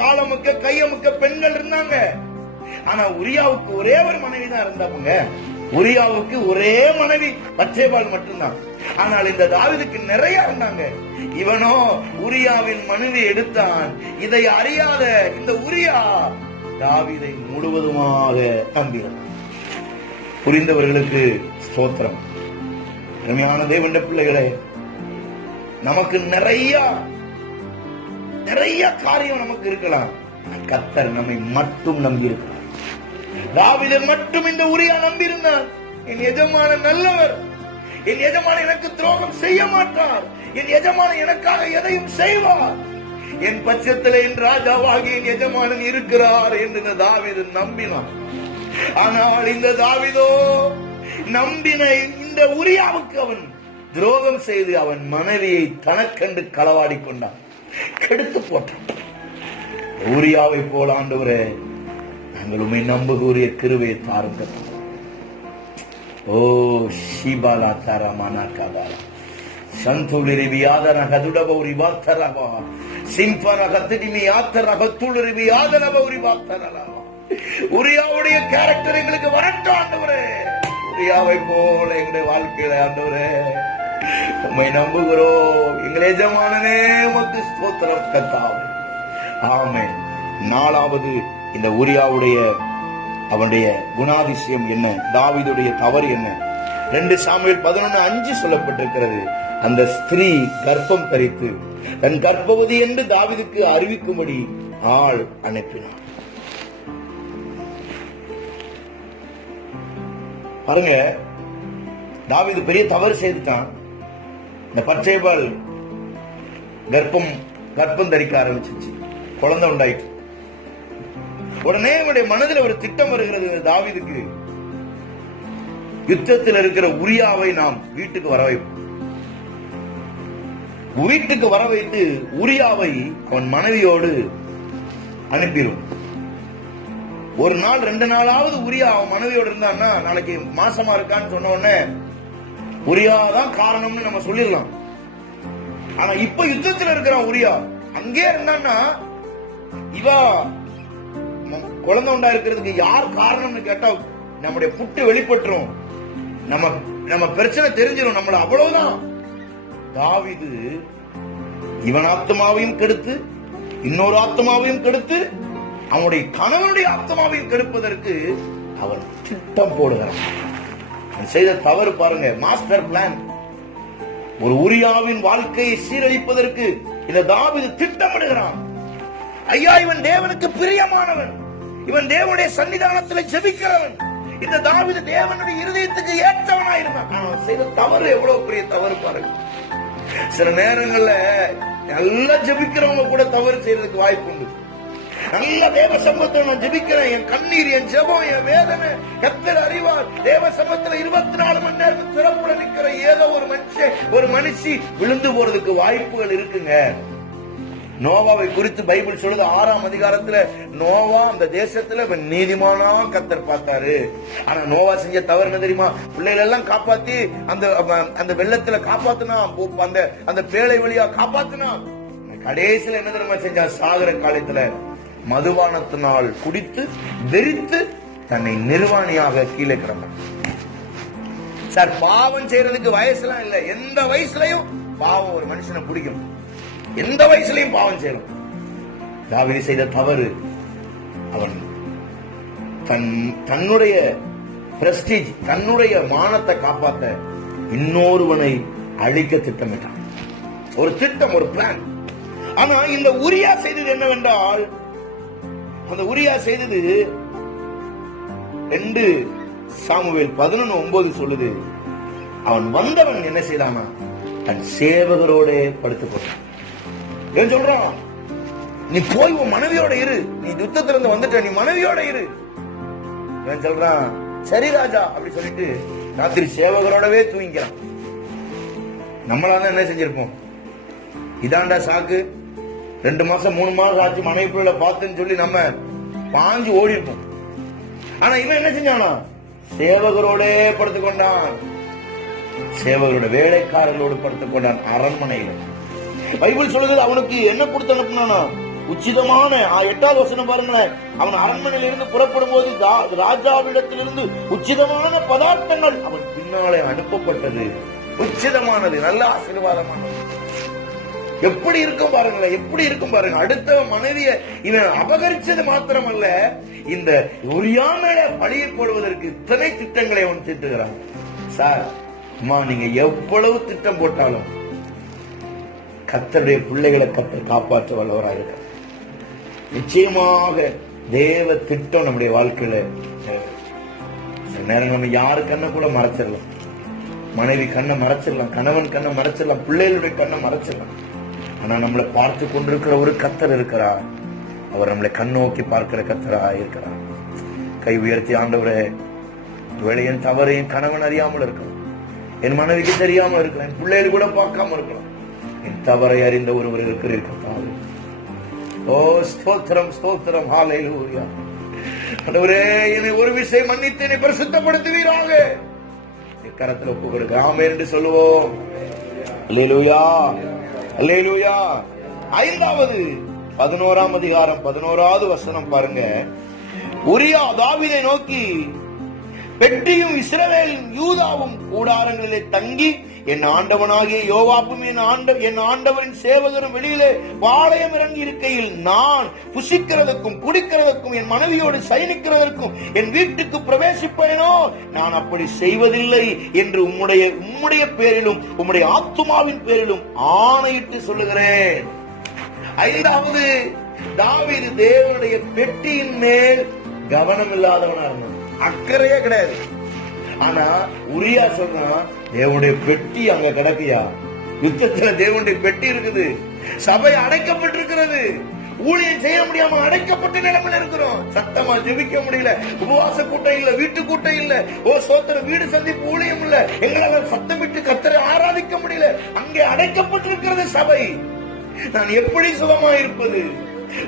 காலமுக்க கையமுக்க பெண்கள் இருந்தாங்க. ஆனா உரியாவுக்கு ஒரே ஒரு மனைவி தான் இருந்தாங்க. உரியாவுக்கு ஒரே மனைவி பத்சேபாள் மட்டும்தான். ஆனால் இந்த தாவீதுக்கு நிறைய இருந்தாங்க. இவனோ உரியாவின் மனைவி எடுத்தான். இதை அறியாத இந்த உரியா தாவீதை முழுவதுமாக நம்பினான். புரிந்தவர்களுக்கு ஸ்தோத்திரம். அருமையான தேவனுடைய பிள்ளைகளே, நமக்கு நிறைய காரியம் நமக்கு இருக்கலாம். கர்த்தர் நம்மை மட்டும் நம்பி இருக்கிறார். தாவீதன் மட்டும் இந்த உரியா நம்பி இருந்தார். என் எஜமான நல்லவர், என் எஜமான எனக்கு துரோகம் செய்ய மாட்டார், என் எஜமான எனக்காக எதையும் செய்வார், என் பட்சத்தில் என் ராஜாவாகி என் எஜமானன் இருக்கிறார் என்று தாவீது நம்பினான். ஆனால் இந்த தாவீதோ நம்பின இந்த உரியாவுக்கு அவன் துரோகம் செய்து அவன் மனைவியை தனக்கென்று களவாடி கொண்டான், கெடுத்து போட்டான். உரியாவை போல ஆண்டவரே, நாங்கள் உம்மை நம்புகிற கிருபையை தாருங்க. ஓ ஷிபாலா தாரமானா கதாரா சந்துலிரி வியாதன கதுடபௌரி வாத்தரவா சிம்பர கத்திடிமி ஆத்தர கத்துலிரி வியாதனபௌரி வாத்தரவா. உரியாவுடைய கேரக்டர் எங்களுக்கு வரட்டும் ஆண்டவரே. உரியாவை போல எங்களுடைய வாழ்க்கையில ஆண்டவரே உம்மை நம்புகிறோம். எங்கள் எஜமானனே உமக்கு ஸ்தோத்திரம் கர்த்தாவே. ஆமென். நாலாவது, இந்த உரியாவுடைய அவனுடைய குணாதிசயம் என்ன, தாவீதுடைய தவறு என்ன? 2 சாமுவேல் 11:5 சொல்லப்பட்டிருக்கிறது. அந்த ஸ்திரீ கர்ப்பம் தரித்து தன் கர்ப்பவதி என்று தாவீதுக்கு அறிவிக்கும்படி ஆள் அனுப்பினார். பாருங்க, தாவீது பெரிய தவறு செய்துட்டான். இந்த பத்சேபாள் கர்ப்பம் தரிக்க ஆரம்பிச்சிச்சு, குழந்தை உண்டாயிட்டு. உடனே அவனுடைய மனதில் ஒரு திட்டம் வருகிறது. தாவீதுக்கு யுத்தத்தில் இருக்கிற உரியாவை நாம் வீட்டுக்கு வர வைப்போம். வீட்டுக்கு வர வைத்து உரியாவை அவன் மனைவியோடு அனுப்பிடும். ஒரு நாள் 2 நாளாவது உரியா அவன் மனைவியோடு இருந்தான்னா, நாளைக்கு மாசமா இருக்கான்னு சொன்ன உடனே உரியாதான் காரணம்னு நம்ம சொல்லிடலாம். ஆனா இப்ப யுத்தத்தில் இருக்கிற உரியா அங்கே இருந்தான்னா, இவா குழந்தை உண்டா இருக்கிறதுக்கு யார் காரணம்னு கேட்டா நம்முடைய புட்டு வெளிப்பட்டுரும், நம்ம பிரச்சனை தெரிஞ்சிடும், நம்மள அவ்வளவுதான். தாவீது இவன் ஆத்மாவையும் கெடுத்து இன்னொரு ஆத்மாவையும் கெடுத்து அவனுடைய கணவனுடைய ஆத்மாவையும் கெடுப்பதற்கு அவன் திட்டம் போடுகிறான். அவன் செய்த தவறு பாருங்க, மாஸ்டர் பிளான். ஒரு உரியாவின் வாழ்க்கையை சீரழிப்பதற்கு இந்த தாவீது திட்டமிடுகிறான். ஐயா, இவன் தேவனுக்கு பிரியமானவன், இவன் தேவனுடைய சன்னிதானத்தில் ஜெபிக்கிறவன், இந்த தாவீது தேவனுடைய இருதயத்துக்கு ஏற்றவனா இருந்தான். அவன் செய்த தவறு எவ்வளவு பெரிய தவறு பாருங்க. சில நேரங்கள்ல நல்லா ஜெபிக்கிறவங்க கூட தவறு செய்யறதுக்கு வாய்ப்பு உண்டு. நல்ல தேவ சமூகத்தில் நான் ஜெபிக்கிறேன், என் கண்ணீர், என் ஜெபம், என் வேதனை கர்த்தர் அறிவார். தேவ சமூகத்தில் 24 மணி நேரத்துக்கு திறப்புல நிக்கிற ஏதோ ஒரு மனுஷி விழுந்து போறதுக்கு வாய்ப்புகள் இருக்குங்க. நோவாவை குறித்து பைபிள் சொல்லுது 6ஆம் அதிகாரத்துல, நோவா அந்த தேசத்துல நீதிமானா கர்த்தர் பார்த்தாரு. ஆனா நோவா செஞ்ச தவறு என்ன தெரியுமா? பிள்ளைகள் எல்லாம் காப்பாத்தி அந்த வெள்ளத்துல காப்பாத்தினா, அந்த பேழை வழியா காப்பாத்தினா, கடைசியில என்ன தெரியுமா செஞ்சா? சாகர காலத்துல மதுபானத்தினால் குடித்து வெறித்து தன்னை நிர்வாணியாக கீழே கிடந்தான். சார், பாவம் செய்யறதுக்கு வயசுலாம் இல்ல. எந்த வயசுலயும் பாவம் ஒரு மனுஷனை பிடிக்கும், எந்த வயசுலயும் பாவம் செய்யணும். தாவீது செய்த தவறு, அவன் தன்னுடைய பிரஸ்டீஜ், தன்னுடைய மானத்தை காப்பாற்ற இன்னொருவனை அழிக்க திட்டமிட்டான். ஒரு திட்டம், ஒரு பிளான். ஆனா இந்த உரியா செய்தது என்னவென்றால், அந்த உரியா செய்தது 2 சாமுவேல் 11:9 சொல்லுது, அவன் வந்தவன் என்ன செய்தானா, தன் சேவகரோட படுத்துக்கொண்டான். ஏன் சொல்றான், நீ போய் உன் மனைவியோட இரு, நீ யுத்தத்திலிருந்து வந்துட்ட, நீ மனைவியோட இரு. ஏன் சொல்றான், சரி ராஜா அப்படி சொல்லிட்டு ராத்திரி சேவகரோடவே தூங்கிக்கிறான். நம்மளால என்ன செஞ்சிருப்போம், இதாண்டா சாக்கு, 2 மாசம் 3 மாசம் ஆச்சு மனைவி பிள்ளை பார்த்துன்னு சொல்லி நம்ம பாஞ்சு ஓடி இருப்போம். ஆனா இவன் என்ன செஞ்சானா, சேவகரோட படுத்துக்கொண்டான், சேவகரோட வேலைக்காரர்களோடு படுத்துக்கொண்டான் அரண்மனையில். பைபிள் சொல்லுது, அவனுக்கு என்ன கொடுத்து அனுப்பினானா, உச்சிதமான 8வது வசனம் பாருங்களேன், அவன் அரண்மனையில இருந்து புறப்படும் போது ராஜாவிடத்திலிருந்து உச்சிதமான பதார்த்தங்கள் அவன் பின்னாலே அனுப்பப்பட்டது. உச்சிதமானது, நல்ல ஆசீர்வாதமானது. எப்படி இருக்கும் பாருங்களேன், எப்படி இருக்கும் பாருங்க. அடுத்த மனைவிய இவன் அபகரிச்சது மாத்திரமல்ல, இந்த உரியா மேல பழியை போடுவதற்கு இத்தனை திட்டங்களை அவன் திட்டுகிறான். சார் அம்மா, நீங்க எவ்வளவு திட்டம் போட்டாலும் கர்த்தருடைய பிள்ளைகளை கர்த்தர் காப்பாற்ற வல்லவராக இருக்க. நிச்சயமாக தேவ திட்டம் நம்முடைய வாழ்க்கையில சில நேரம் நம்ம யாரு கண்ணை கூட மறைச்சிடலாம், மனைவி கண்ணை மறைச்சிடலாம், கணவன் கண்ணை மறைச்சிடலாம், பிள்ளைகளுடைய கண்ணை மறைச்சிடலாம். ஆனா நம்மளை பார்த்து கொண்டிருக்கிற ஒரு கர்த்தர் இருக்கிறார். அவர் நம்மளை கண்ணோக்கி பார்க்கிற கர்த்தரா இருக்கிறார். கை உயர்த்தி, ஆண்டவரே, ஒருவேளை என் தவறு என் கணவன் அறியாமல் இருக்கலாம், என் மனைவிக்கு தெரியாமல் இருக்கலாம், என் பிள்ளைகள் கூட பார்க்காம இருக்கலாம், என் தவறை அறிந்த ஒருவர் இருக்கிறீர்கள். ஓ ஸ்தோத்திரம், ஸ்தோத்திரம், ஹல்லேலூயா. ஆண்டவரே, என்னை ஒரு விஷயம் மன்னித்து என்னை பரிசுத்தப்படுத்துவீராக. கரத்தில் ஒப்பு கொடுக்க ஆமென் என்று சொல்லுவோம். அல்லேலூயா, அல்லேலூயா. 5வது 11ஆம் அதிகாரம் 11வது வசனம் பாருங்க. உரியா தாவீதை நோக்கி, பெட்டியும் இஸ்ரவேலும் யூதாவும் கூடாரங்களிலே தங்கி என் ஆண்டவனாகிய யோவாப்பும் என் ஆண்டவரின் சேவகரும் வெளியிலே பாளையம் இறங்கி இருக்கையில் நான் புசிக்கிறதற்கும் குடிக்கிறதற்கும் என் மனைவியோடு சயனிக்கிறதற்கும் என் வீட்டுக்கு பிரவேசிப்பேனோ? நான் அப்படி செய்வதில்லை என்று உம்முடைய பேரிலும் உம்முடைய ஆத்துமாவின் பேரிலும் ஆணையிட்டு சொல்லுகிறேன். 5வது, தாவீது தேவனுடைய பெட்டியின் மேல் கவனம் இல்லாதவனா இருந்தான், அக்கறையே கிடையாது. ஆனா உரியா சொன்னா, தேவனுடைய பெட்டி அங்க கிடக்குயா, யுத்தத்துல தேவனுடைய பெட்டி இருக்குது, சபை அடைக்கப்பட்டிருக்கிறது, ஊழியம் செய்ய முடியாம அடைக்கப்பட்ட நிலைமையில இருக்கிறோம், சத்தமா ஜெபிக்க முடியல, உபவாச கூட்டம் இல்ல, வீட்டு கூட்டம் இல்ல, ஓ சோத்திர வீடு சந்திப்பு ஊழியம் இல்ல, எங்களால சத்தமிட்டு கர்த்தரை ஆராதிக்க முடியல, அங்கே அடைக்கப்பட்டிருக்கிறது சபை. நான் எப்படி சுகமா இருப்பது?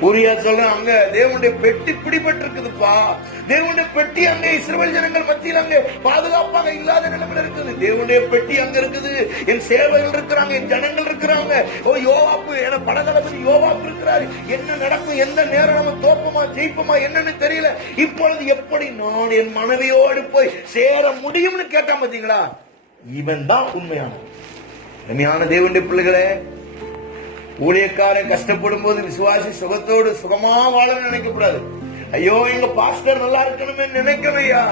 உரியா சொல்ற, அங்க தேவனுடைய பெட்டி பிடிபட்டிருக்குதுப்பா, தேவனுடைய பெட்டி அங்கே இஸ்ரவேல் ஜனங்கள் மத்தியில் அங்கே பாதுகாப்பாக இல்லாத நிலைமையில இருக்குது, தேவனுடைய பெட்டி அங்க இருக்குது, என் சேவகர்கள் இருக்கிறாங்க, என் ஜனங்கள் இருக்கிறாங்க, ஓ யோவாப்பு என படதளபதி யோவாப்பு இருக்கிறாரு, என்ன நடக்கும், எந்த நேரம் நம்ம தோப்பமா ஜெயிப்போமா என்னன்னு தெரியல, இப்பொழுது எப்படி நான் என் மனைவியோடு போய் சேர முடியும்னு கேட்டான். பாத்தீங்களா, இவன் தான் உண்மையான தேவனுடைய பிள்ளைகளே. ஊழியக்காரன் கஷ்டப்படும் போது விசுவாசி சுகத்தோடு சுகமா வாழ நினைக்கக்கூடாது. ஐயோ எங்க பாஸ்டர் நல்லா இருக்கணுமே நினைக்கணும்யா.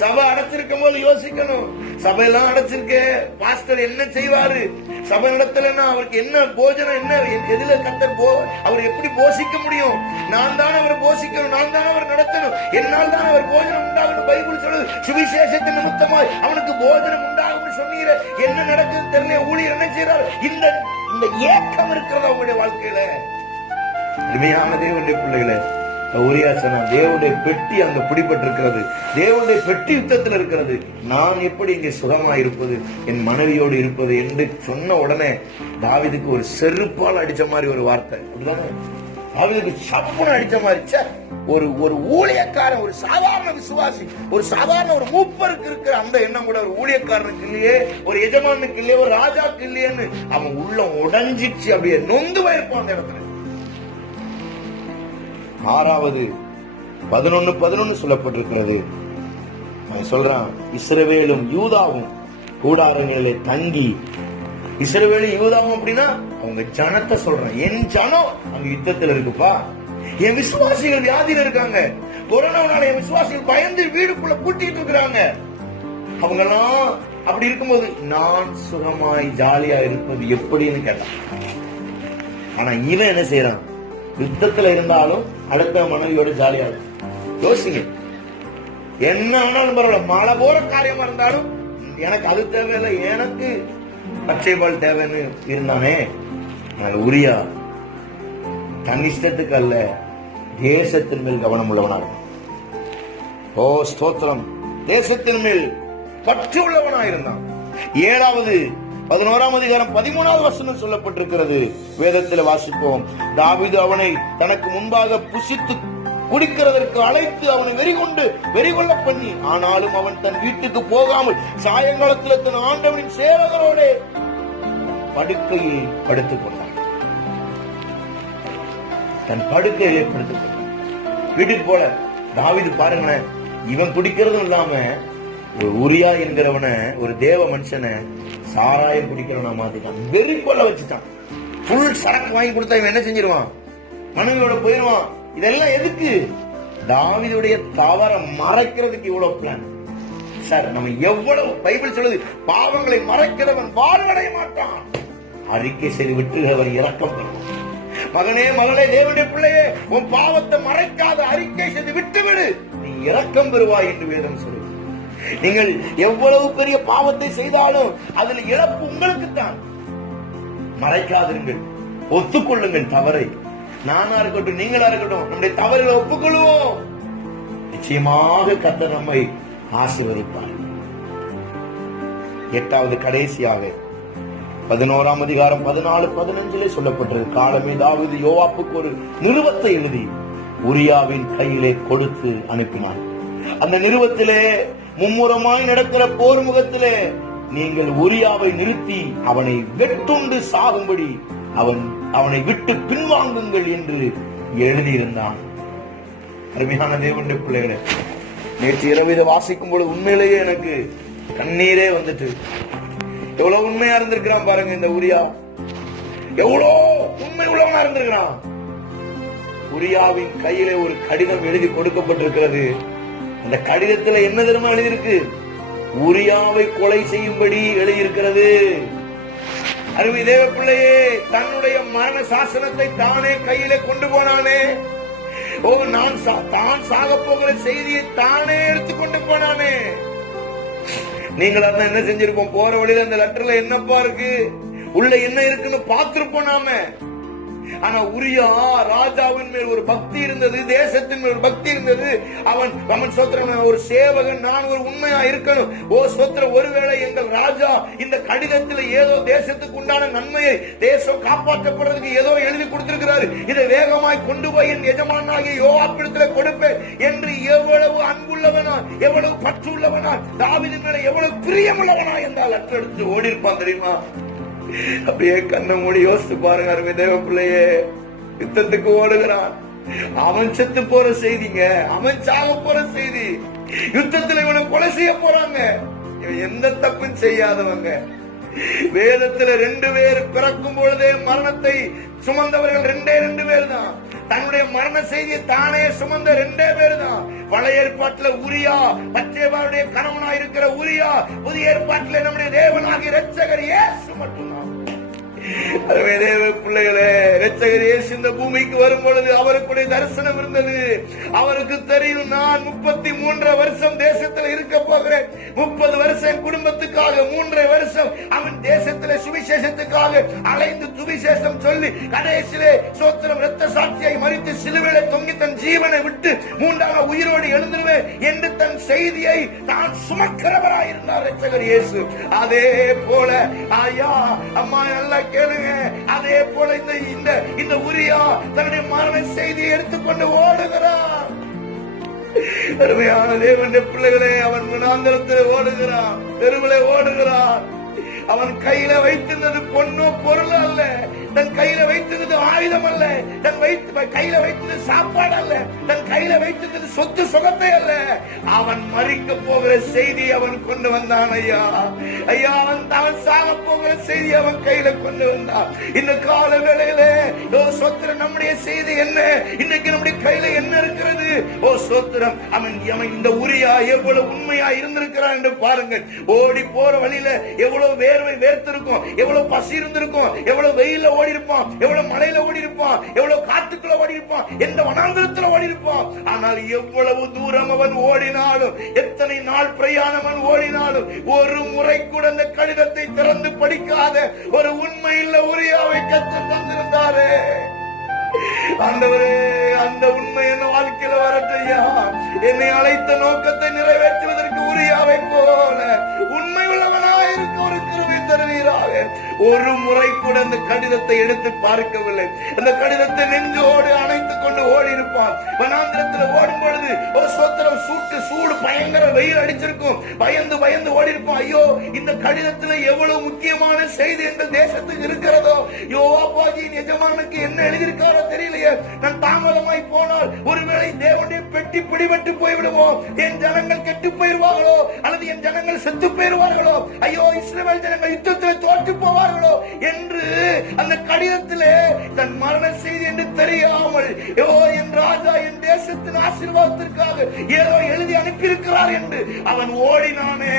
சபை அடைச்சிருக்கும் போது யோசிக்கணும், சபையெல்லாம் அடைச்சிருக்க, பாஸ்டர் என்ன செய்வாரு, சபை நடத்தலன்னா அவருக்கு என்ன போஜனம், என்ன எதுல கர்த்தர் அவர் எப்படி போஷிக்க முடியும்? நான் தான் அவர் போஷிக்கணும், நான் தான் அவர் நடத்தணும், என்னால் தான் அவர் போஜனம் உண்டாகும். பைபிள் சொல்லுது, சுவிசேஷத்தின் நிமித்தமாய் அவனுக்கு போஜனம் உண்டாகும் சொன்னீர, என்ன நடக்குது தெரியல, ஊழியர் என்ன செய்யறாரு? இந்த ஏக்கம் இருக்கிறது அவங்களுடைய வாழ்க்கையில. அருமையான தேவனுடைய பிள்ளைகளே, உரியா சொன்னா, தேவனுடைய பெட்டி அங்க பிடிபட்டிருக்கிறது, தேவனுடைய பெட்டி யுத்தத்தில் இருக்கிறது, நான் எப்படி இங்கே சுகமா இருப்பது, என் மனைவியோடு இருப்பது என்று சொன்ன உடனே தாவீதுக்கு ஒரு செருப்பால் அடிச்ச மாதிரி ஒரு வார்த்தை. அப்படிதானே? தாவீதுக்கு சப்புன்னு அடிச்ச மாதிரி. ஒரு ஊழியக்காரன், ஒரு சாதாரண விசுவாசி, ஒரு சாதாரண ஒரு மூப்பருக்கு இருக்கிற அந்த எண்ணம் கூட ஒரு ஊழியக்காரனுக்கு இல்லையே, ஒரு எஜமானுக்கு இல்லையே, ஒரு ராஜாக்கு இல்லையேன்னு அவன் உள்ளம் உடைஞ்சிச்சு, அப்படியே நொந்து போயிருப்பான் அந்த இடத்துல. 6வது 11:11 சொல்லப்பட்டிருக்கிறது. அவன் சொல்றான், இஸ்ரவேலும் யூதாவும் கூடாரங்களிலே தங்கி. இஸ்ரவேலும் யூதாவும் அப்படின்னா அவங்க ஜனத்தை சொல்றான், என் ஜனம் அங்க யுத்தத்தில் இருக்குப்பா, என் விசுவாசிகள் வியாதியில இருக்காங்க, கொரோனாவால என் விசுவாசிகள் பயந்து வீடுக்குள்ள கூட்டிட்டு இருக்கிறாங்க, அவங்க எல்லாம் அப்படி இருக்கும்போது நான் சுகமாய் ஜாலியா இருப்பது எப்படின்னு கேட்டான். ஆனா இவன் என்ன செய்யறான், யுத்தத்துல இருந்தாலும் அடுத்த மனைவியோட ஜாலியா இருக்கும். யோசிங்க, என்ன வேணாலும் பரவாயில்ல, மழை போற காரியமா இருந்தாலும் எனக்கு அது தேவையில்லை, எனக்கு பச்சைபால் தேவைன்னு இருந்தானே. உரியா தன் இஷ்டத்துக்கு அல்ல, தேசத்தின் மேல் கவனம் உள்ளவனாக. ஓ ஸ்தோத்திரம், தேசத்தின் மேல் பற்று உள்ளவனாயிருந்தான். 7வது 11ஆம் அதிகாரம் 13வது வசனம் சொல்லப்பட்டிருக்கிறது. வேதத்தில் வாசிப்போம். தாவீது அவனை தனக்கு முன்பாக புசித்து குடிக்கிறதற்கு அழைத்து அவனை வெறிகொள்ள பண்ணி, ஆனாலும் அவன் தன் வீட்டுக்கு போகாமல் சாயங்காலத்தில் தன் ஆண்டவனின் சேவகரோட படுக்கையை படுத்துக் கொண்டான். தன் படுக்கையை படுத்துக் கொண்டான். வீட்டுக்கு போல தாவீது பாருங்களேன், இவன் குடிக்கிறதும் இல்லாம ஒரு உரியா என்கிறவன, ஒரு தேவ மனுஷனை சாராயம் குடிக்கிறவனா மாத்திட்டான், வெறி கொள்ள வச்சுட்டான். புல் சரக்கு வாங்கி கொடுத்தா இவன் என்ன செஞ்சிருவான்? மனைவியோட போயிருவான். இதெல்லாம் எதுக்கு? தாவீதுடைய தவற மறைக்கிறதுக்கு இவ்வளவு பிளான். சார், நம்ம எவ்வளவு பைபிள் சொல்லுது, பாவங்களை மறைக்கிறவன் வாழ்வடைய மாட்டான், அறிக்கை செய்து விட்டுகிறவர் இரக்கம் பெறுவான். மகனே மகளே, தேவனுடைய பிள்ளையே, உன் பாவத்தை மறைக்காத அறிக்கை செய்து விட்டுவிடு, நீ இரக்கம் பெறுவாய் என்று வேதம் சொல்லு. நீங்கள் எவ்வளவு பெரிய பாவத்தை செய்தாலும் அதில் இழப்பு உங்களுக்குத்தான். மறைக்காதிருங்கள், ஒத்துக்கொள்ளுங்கள் தவறை. நானா இருக்கட்டும், நீங்களா இருக்கட்டும், நம்முடைய தவறுகளை ஒப்புக்கொள்வோம். நிச்சயமாக கர்த்தர் நம்மை ஆசீர்வதிப்பார். 8வது கடைசியாக 11ஆம் அதிகாரம் 14-15 சொல்லப்பட்டது. காலமே தாவீது யோவாப்புக்கு ஒரு நிருபத்தை எழுதி உரியாவின் கையிலே கொடுத்து அனுப்பினான். அந்த நிருபத்திலே மும்முரமாய் நடக்கிற போர் முகத்திலே நீங்கள் உரியாவை நிறுத்தி அவனை வெட்டுண்டு சாகும்படி அவனை விட்டு பின்வாங்குங்கள் என்று எழுதியிருந்தான். அருமையான தேவனுடைய பிள்ளைகளே, நேற்று இரவு இதை வாசிக்கும் பொழுது உண்மையிலேயே எனக்கு கண்ணீரே வந்துட்டு, எவ்வளவு உண்மையா இருந்திருக்கிறான் பாருங்க இந்த உரியா, எவ்வளோ உண்மை உள்ளவனா இருந்திருக்கிறான். உரியாவின் கையிலே ஒரு கடிதம் எழுதி கொடுக்கப்பட்டிருக்கிறது. அந்த கடிதத்துல என்ன தெரியுமா எழுதியிருக்கு? உரியாவை கொலை செய்யும்படி எழுதியிருக்கிறது. அருமை தேவ பிள்ளையே, தன்னுடைய மரண சாசனத்தை தானே கையிலே கொண்டு போனானே. ஓ, தான் சாக போகிற செய்தியை தானே எடுத்துக்கொண்டு போனானே. நீங்களா தான் என்ன செஞ்சிருப்போம்? போற வழியில அந்த லெட்டர்ல என்னப்பா இருக்கு, உள்ள என்ன இருக்குன்னு பார்த்திருப்போம் நாம. ஆனா உரியா ராஜாவின் மேல் ஒரு பக்தி இருந்தது, தேசத்தின் மேல் ஒரு பக்தி இருந்தது. அவன் சோத்திரம், ஒரு சேவகன், நான் ஒரு உண்மையா இருக்கணும். ஓ சோத்திரம், ஒருவேளை எங்கள் ராஜா இந்த கடிதத்தில் ஏதோ தேசத்துக்கு உண்டான நன்மையை, தேசம் காப்பாற்றப்படுறதுக்கு ஏதோ எழுதி கொடுத்திருக்கிறாரு, இதை வேகமாய் கொண்டு போய் என் எஜமானாகிய யோவாப்பிடத்தில் கொடுப்பேன் என்று எவ்வளவு அன்புள்ளவனா, எவ்வளவு பற்றுள்ளவனா, தாவீதின் மேல எவ்வளவு பிரியமுள்ளவனா என்றால் லெட்டர் எடுத்து ஓடி இருப்பான் தெரியுமா? அப்படியே கண்ணை மூடி யோசித்து பாருங்க அருமை தேவ பிள்ளையே. யுத்தத்துக்கு ஓடுகிறான், அவன் செத்து போற செய்திங்க, அவன் சாக போற செய்தி. யுத்தத்துல இவனை கொலை செய்ய போறாங்க. இவன் எந்த தப்பும் செய்யாதவங்க. வேதத்துல 2 பேர் பிறக்கும் பொழுதே மரணத்தை சுமந்தவர்கள் 2 பேர் தான். தன்னுடைய மரண செய்தியை தானே சுமந்த 2 பேர் தான். பழைய ஏற்பாட்டுல உரியா, பச்சேபாவுடைய கணவனா இருக்கிற உரியா, புதிய ஏற்பாட்டுல நம்முடைய தேவனாகிய இரட்சகர் இயேசு மட்டும்தான். பிள்ளைகளே, இரட்சகர் இயேசு இந்த பூமிக்கு வரும் பொழுது அவருக்குடைய தரிசனம் இருந்தது. அவருக்கு தெரியும், நான் 33 வருஷம் தேசத்தில் இருக்க போகிறேன். 30 வருஷம் குடும்பத்துக்காக, 3 வருஷம் அவன் தேசத்திலே சுவிசேஷத்துக்காக அலைந்து சுவிசேஷம் சொல்லி கடைசியிலே சோத்திரம் இரத்த சாட்சியை மறித்து சிலுவையிலே தொங்கி தன் ஜீவனை விட்டு 3ஆம் உயிரோடு எழுந்துருவேன் என்று தன் செய்தியை தான் சுமக்கிறவராயிருந்தார் இரட்சகர் இயேசு. அதே போல ஐயா அம்மா நல்லா கேளுங்க, அதே போல இந்த உரியா தன்னுடைய மரண செய்தியை எடுத்துக்கொண்டு ஓடுகிறான். அருமையான தேவனுடைய பிள்ளைகளே, அவன் வனாந்தரத்தில் ஓடுகிறான், தெருவிலே ஓடுகிறான். அவன் கையில வைத்திருந்தது பொண்ணோ பொருள் அல்ல, தன் கையில வைத்திருந்தது ஆயுதம் அல்ல, தன் கையில வைத்தது சாப்பாடு அல்ல, தன் கையில வைத்திருந்தது சொத்து சுகத்தை அல்ல. அவன் மறிக்க போகிற செய்தி அவன் கொண்டு வந்தான். ஐயா ஐயா, அவன் சாக போகிற செய்தி அவன் கையில கொண்டு வந்தான். இந்த கால வேளையிலே ஓ சோத்திரம், நம்முடைய செய்தி என்ன? இன்னைக்கு நம்முடைய கையில என்ன இருக்கிறது? ஓ சோத்திரம், அவன் இந்த உரியா எவ்வளவு உண்மையா இருந்திருக்கிறான் என்று பாருங்கள். ஓடி போற வழியில எவ்வளவு வேர்வை வேர்த்திருக்கும், எவ்வளவு பசி இருந்திருக்கும், எவ்வளவு வெயில ஓடி இருப்பான், எவ்வளவு மழையில ஓடி ஓடி இருப்பான், எவ்வளவு காட்டுக்குள்ள ஓடி இருப்பான், எந்த வனாந்தரத்துல ஓடி இருப்பான். ஆனால் எவ்வளவு தூரம் அவன் ஓடினாலும், எத்தனை நாள் பிரயாணம் அவன் ஓடினாலும், ஒரு முறை கூட அந்த கடிதத்தை திறந்து படிக்காத ஒரு உண்மையுள்ள உரியாவை கர்த்தர் தந்திருந்தாரே. ஆண்டவரே, அந்த உண்மை என் வாழ்க்கையில வரட்டையா. என்னை அழைத்த நோக்கத்தை நிறைவேற்றுவதற்கு உரியாவை போல உண்மை உள்ளவனாயிருக்க ஒரு கிருபை தருவீராக. ஒரு முறை கூட அந்த கடிதத்தை எடுத்து பார்க்கவில்லை. அந்த கடிதத்தை நெஞ்சோடு அணைத்துக் கொண்டு ஓடி இருப்பான். வனாந்திரத்தில் ஓடும் பொழுது ஒரு சோத்திரம் சூடு பயங்கர வெயில் அடிச்சிருக்கும். பயந்து பயந்து ஓடி இருப்பான். ஐயோ, இந்த கடிதத்தில் எவ்வளவு முக்கியமான செய்தி இந்த தேசத்துக்கு இருக்கிறதோ, யோவாபாஜியின் எஜமானுக்கு என்ன எழுதியிருக்காரோ தெரியலையே. நான் தாமதமாய் போனால் ஒருவேளை தேவனுடைய பெட்டி பிடிபட்டு போய்விடுவோம். என் ஜனங்கள் கெட்டு போயிருவார்களோ, அல்லது என் ஜனங்கள் செத்து போயிருவார்களோ, ஐயோ இஸ்ரவேல் ஜனங்கள் யுத்தத்தில் தோற்று போவார்களோ என்று அந்த கடிதத்திலே தன் மரண செய்தி என்று தெரியாமல், என் ராஜா என் தேசத்தின் ஆசீர்வாதத்திற்காக ஏதோ எழுதி அனுப்பியிருக்கிறார் என்று அவன் ஓடினானே.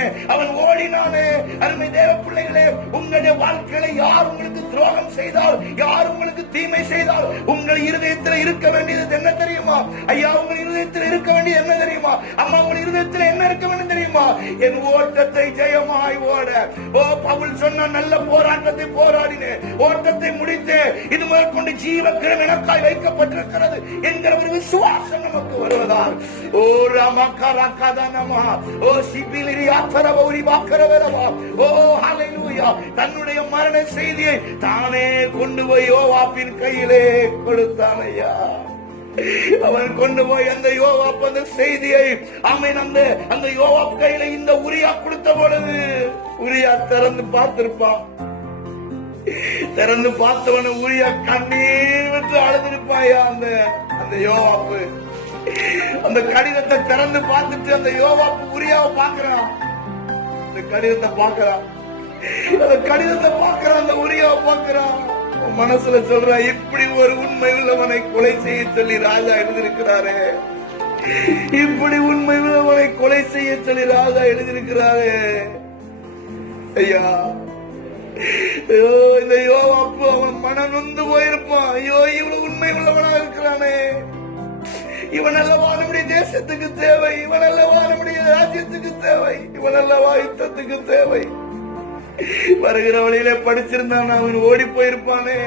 அருமை தேவ பிள்ளைகளே, உங்களுடைய வாழ்க்கையில யார் உங்களுக்கு துரோகம் செய்தால், யார் உங்களுக்கு தீமை செய்தால், உங்கள் இருதயத்தில் இருக்க வேண்டியது என்ன தெரியுமா? ஐயா, உங்கள் இருதயத்தில் இருக்க வேண்டியது என்ன தெரியுமா? அம்மா, உங்கள் இருதயத்தில் என்ன இருக்க வேண்டும் தெரியுமா? என் ஓட்டத்தை ஜெயமாய் ஓட. பவுல் சொன்ன நல்ல போராட்டத்தை போராடினேன், ஓட்டத்தை முடித்தேன், இது முதல் கொண்டு ஜீவக்கிரம் எனக்காய் வைக்கப்பட்டிருக்கிறது என்கிற ஒரு விசுவாசம் நமக்கு வருவதால், ஓ ராமகாரா கதனமா, ஓ சிபிலிரி ஆத்தரவௌரி வாக்கரவரவா, ஓ ஹalleluya, தன்னுடைய மரண செய்தியை தானே கொண்டு போய் யோவாப்பின் கையிலே கொடுத்தான். ஐயா, அவன் கொண்டு போய் அந்த யோவாப் அந்த செய்தியை அவன் அந்த யோவாப் கையில இந்த உரியா கொடுத்த பொழுது, உரியா திறந்து பார்த்திருப்பான். திறந்து பார்த்தவன உரியா கண்ணீர் விட்டு அழுதிருப்பாயா. அந்த யோவாப்பு அந்த கடிதத்தை திறந்து பார்த்துட்டு அந்த யோவாப்பு உரியாவை பார்க்கிறான். அந்த கடிதத்தை பார்க்கிறான், அந்த உரியாவை பார்க்கிறான். மனசுல சொல்ற, இப்படி ஒரு உண்மை உள்ளவனை கொலை செய்ய சொல்லி ராஜா எழுதியிருக்கிறாரே, இப்படி உண்மை உள்ளவனை கொலை செய்ய சொல்லி ராஜா எழுதியிருக்கிறாரே. ஐயா, இந்த யோவாப்பு அவன் மனம் நொந்து போயிருப்பான். ஐயோ, இவன் உண்மை உள்ளவனா இருக்கிறானே, இவன் அல்லவா நம்முடைய தேசத்துக்கு தேவை, இவன் அல்லவா நம்முடைய ராஜ்யத்துக்கு தேவை, இவன் அல்லவா யுத்தத்துக்கு தேவை. வருகிற வழியில படிச்சிருந்தான் அவன் ஓடி போயிருப்பானே,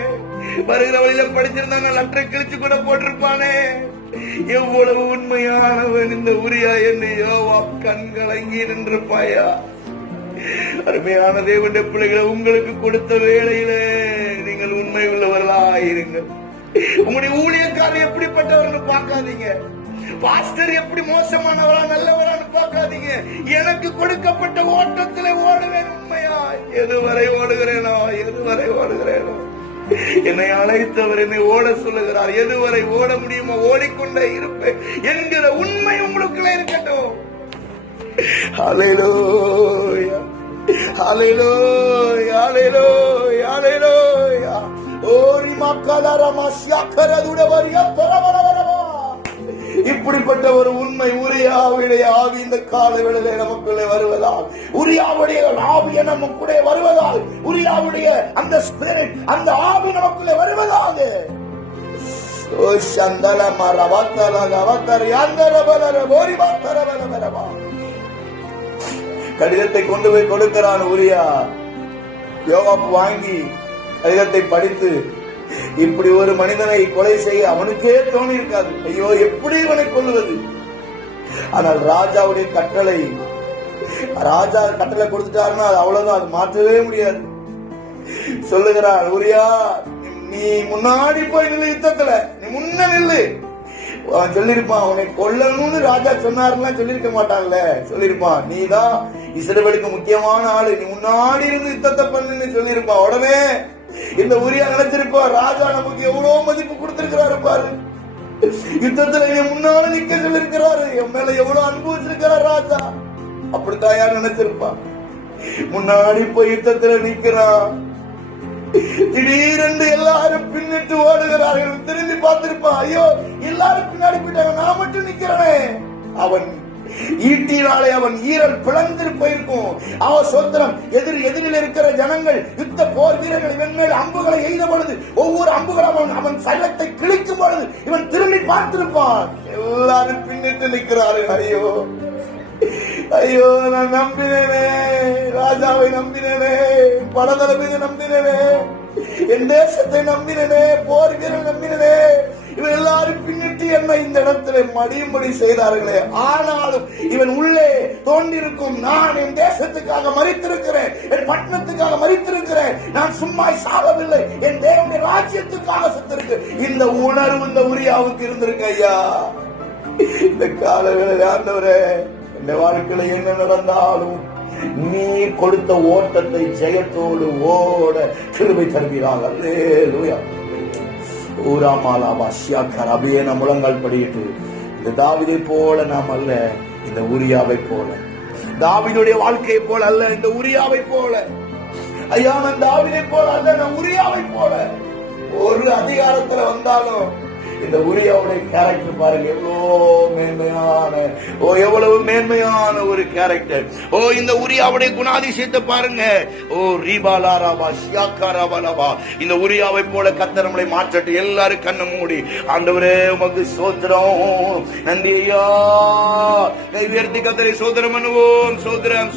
வருகிற வழியில படிச்சிருந்தான் லெட்டரை கிழிச்சு கூட போட்டிருப்பானே. எவ்வளவு உண்மையானவன் இந்த உரியா என்று யோவாப் கண் கலங்கி நின்றிருப்பாயா. அருமையான தேவனுடைய பிள்ளைகளை, உங்களுக்கு கொடுத்த வேளையிலே நீங்கள் உண்மை உள்ளவர்களாயிருங்கள். உங்களுடைய ஊழியக்காரர் எப்படிப்பட்டவர்கள் பார்க்காதீங்க, பாஸ்டர் எப்படி மோசமானவரா நல்லவரான்னு பார்க்காதீங்க. எனக்கு கொடுக்கப்பட்ட ஓட்டத்திலே ஓடுவேன் உண்மையா. எதுவரை ஓடுகிறேனோ, என்னை அழைத்தவர் என்னை ஓட சொல்லுகிறார். எதுவரை ஓட முடியுமோ ஓடிக்கொண்டே இருப்பேன் என்கிற உண்மை உங்களுக்குள்ள இருக்கட்டும். ஹல்லேலூயா, ஹல்லேலூயா, ஹல்லேலூயா, ஹல்லேலூயா. ஓரி மக்களாரா மஸ்யாக்கரதுடவரியா பரவரவரவா. இப்படிப்பட்ட ஒரு உண்மை உரியாவுடைய ஆவி இந்த காலவேளையிலே நமக்குள்ளே வருவதால், உரியாவுடைய ஆவி நமக்குள்ளே வருவதால், உரியாவுடைய அந்த ஸ்பிரிட், அந்த ஆவி நமக்குள்ளே வருவதால், ஓ சந்தல மரவத்தல அவத்தர் யாந்தர பலர ஓரி பத்தர பலரவா. கடிதத்தை கொண்டு போய் கொடுக்கிறான் உரியா. யோவாப் வாங்கி கடிதத்தை படித்து, இப்படி ஒரு மனிதனை கொலை செய்ய அவனுக்கே தோணி இருக்காது. ஐயோ, எப்படி இவனை கொல்லுவது? ஆனால் ராஜாவுடைய கட்டளை, ராஜா கட்டளை கொடுத்துட்டாருன்னா அது அவ்வளவுதான், அது மாற்றவே முடியாது. சொல்லுகிறார், உரியா, நீ முன்னாடி போய் நில்லு, யுத்தத்துல நீ முன்ன நில்லு. அவன் சொல்லிருப்பான், அவனை கொல்லணும்னு ராஜா சொன்னாருன்னா சொல்லிருக்க மாட்டான்ல, சொல்லிருப்பான், நீதான் இஸ்ரவேலுக்கு முக்கியமான ஆளு, நீ முன்னாடி இருந்து யுத்தத்தை பண்ணுன்னு சொல்லிருப்பான். உடனே இந்த உரியா நினைச்சிருப்பா, ராஜா நமக்கு எவ்வளவு மதிப்பு கொடுத்திருக்கிறாரு பாரு, யுத்தத்துல என் முன்னால நிக்க சொல்லிருக்கிறாரு, என் மேல எவ்வளவு அன்பு வச்சிருக்கிறார் ராஜா. அப்படித்தான் யார் நினைச்சிருப்பான். முன்னாடி போய் யுத்தத்துல நிக்கிறான். திடீரென்று எல்லாரும் பின்னிட்டு ஓடுகிறார்கள். திரும்பி பார்த்திருப்பான், ஐயோ எல்லாரும் பின்னாடி போயிட்டாங்க, நான் மட்டும் நிக்கிறேன். அவன் ஈட்டினாலே அவன் ஈரல் பிளந்து போயிருக்கும். அவன் சோத்திரம் எதிரில் இருக்கிற ஜனங்கள், யுத்த போர் வீரர்கள் இவன் மேல் அம்புகளை எய்த பொழுது ஒவ்வொரு அம்புகளும் அவன் பார்த்திருப்பான். எல்லாரும் பின்னிட்டு நிற்கிறார்கள். ஐயோ ஐயோ, நான் நம்பினேனே, ராஜாவை நம்பினேனே, படதளபதியை நம்பினேனே, என் தேசத்தை நம்பினேனே, போர் வீரரை நம்பினேனே, இவன் எல்லாரும் பின்னிட்டு என்ன இந்த இடத்துல மடியும்படி செய்தார்களே. ஆனாலும் இவன் உள்ளே தோன்றிருக்கும், நான் என் தேசத்துக்காக மரித்திருக்கிறேன், என் பட்டணத்துக்காக மரித்திருக்கிறேன், நான் சும்மா சாகவில்லை, என் தேவனுடைய ராஜ்யத்துக்காக செத்திருக்கு. இந்த உணர்வு இந்த உரியாவுக்கு இருந்திருக்கு. ஐயா, இந்த காலவேளை ஆண்டவரே, இந்த வாழ்க்கையில என்ன நடந்தாலும் நீ கொடுத்த ஓட்டத்தை ஜெயத்தோடு ஓட கிருபை தருவீராக. அல்லேலூயா. முழங்கால் படியிட்டு, இந்த தாவீதை போல நாம் அல்ல, இந்த உரியாவை போல, தாவீதுடைய வாழ்க்கையை போல அல்ல, இந்த உரியாவை போல. ஐயா, நான் தாவீதை போல அல்ல, நான் உரியாவை போல. ஒரு அதிகாரத்துல வந்தாலும் இந்த உரியாவுடைய கேரக்டர் பாருங்க, எவ்வளவு மேன்மையான ஒரு கேரக்டர். இந்த உரியாவுடைய குணாதிசயத்தை பாருங்க. இந்த உரியாவை போல கர்த்தர் நம்மளை மாற்றட்டும். எல்லாரும் கண்ணை மூடி, ஆண்டவரே உமக்கு சோத்திரம், நன்றி ஐயா, கை உயர்த்தி கர்த்தரை சோதரம் பண்ணுவோம். சோதரம்.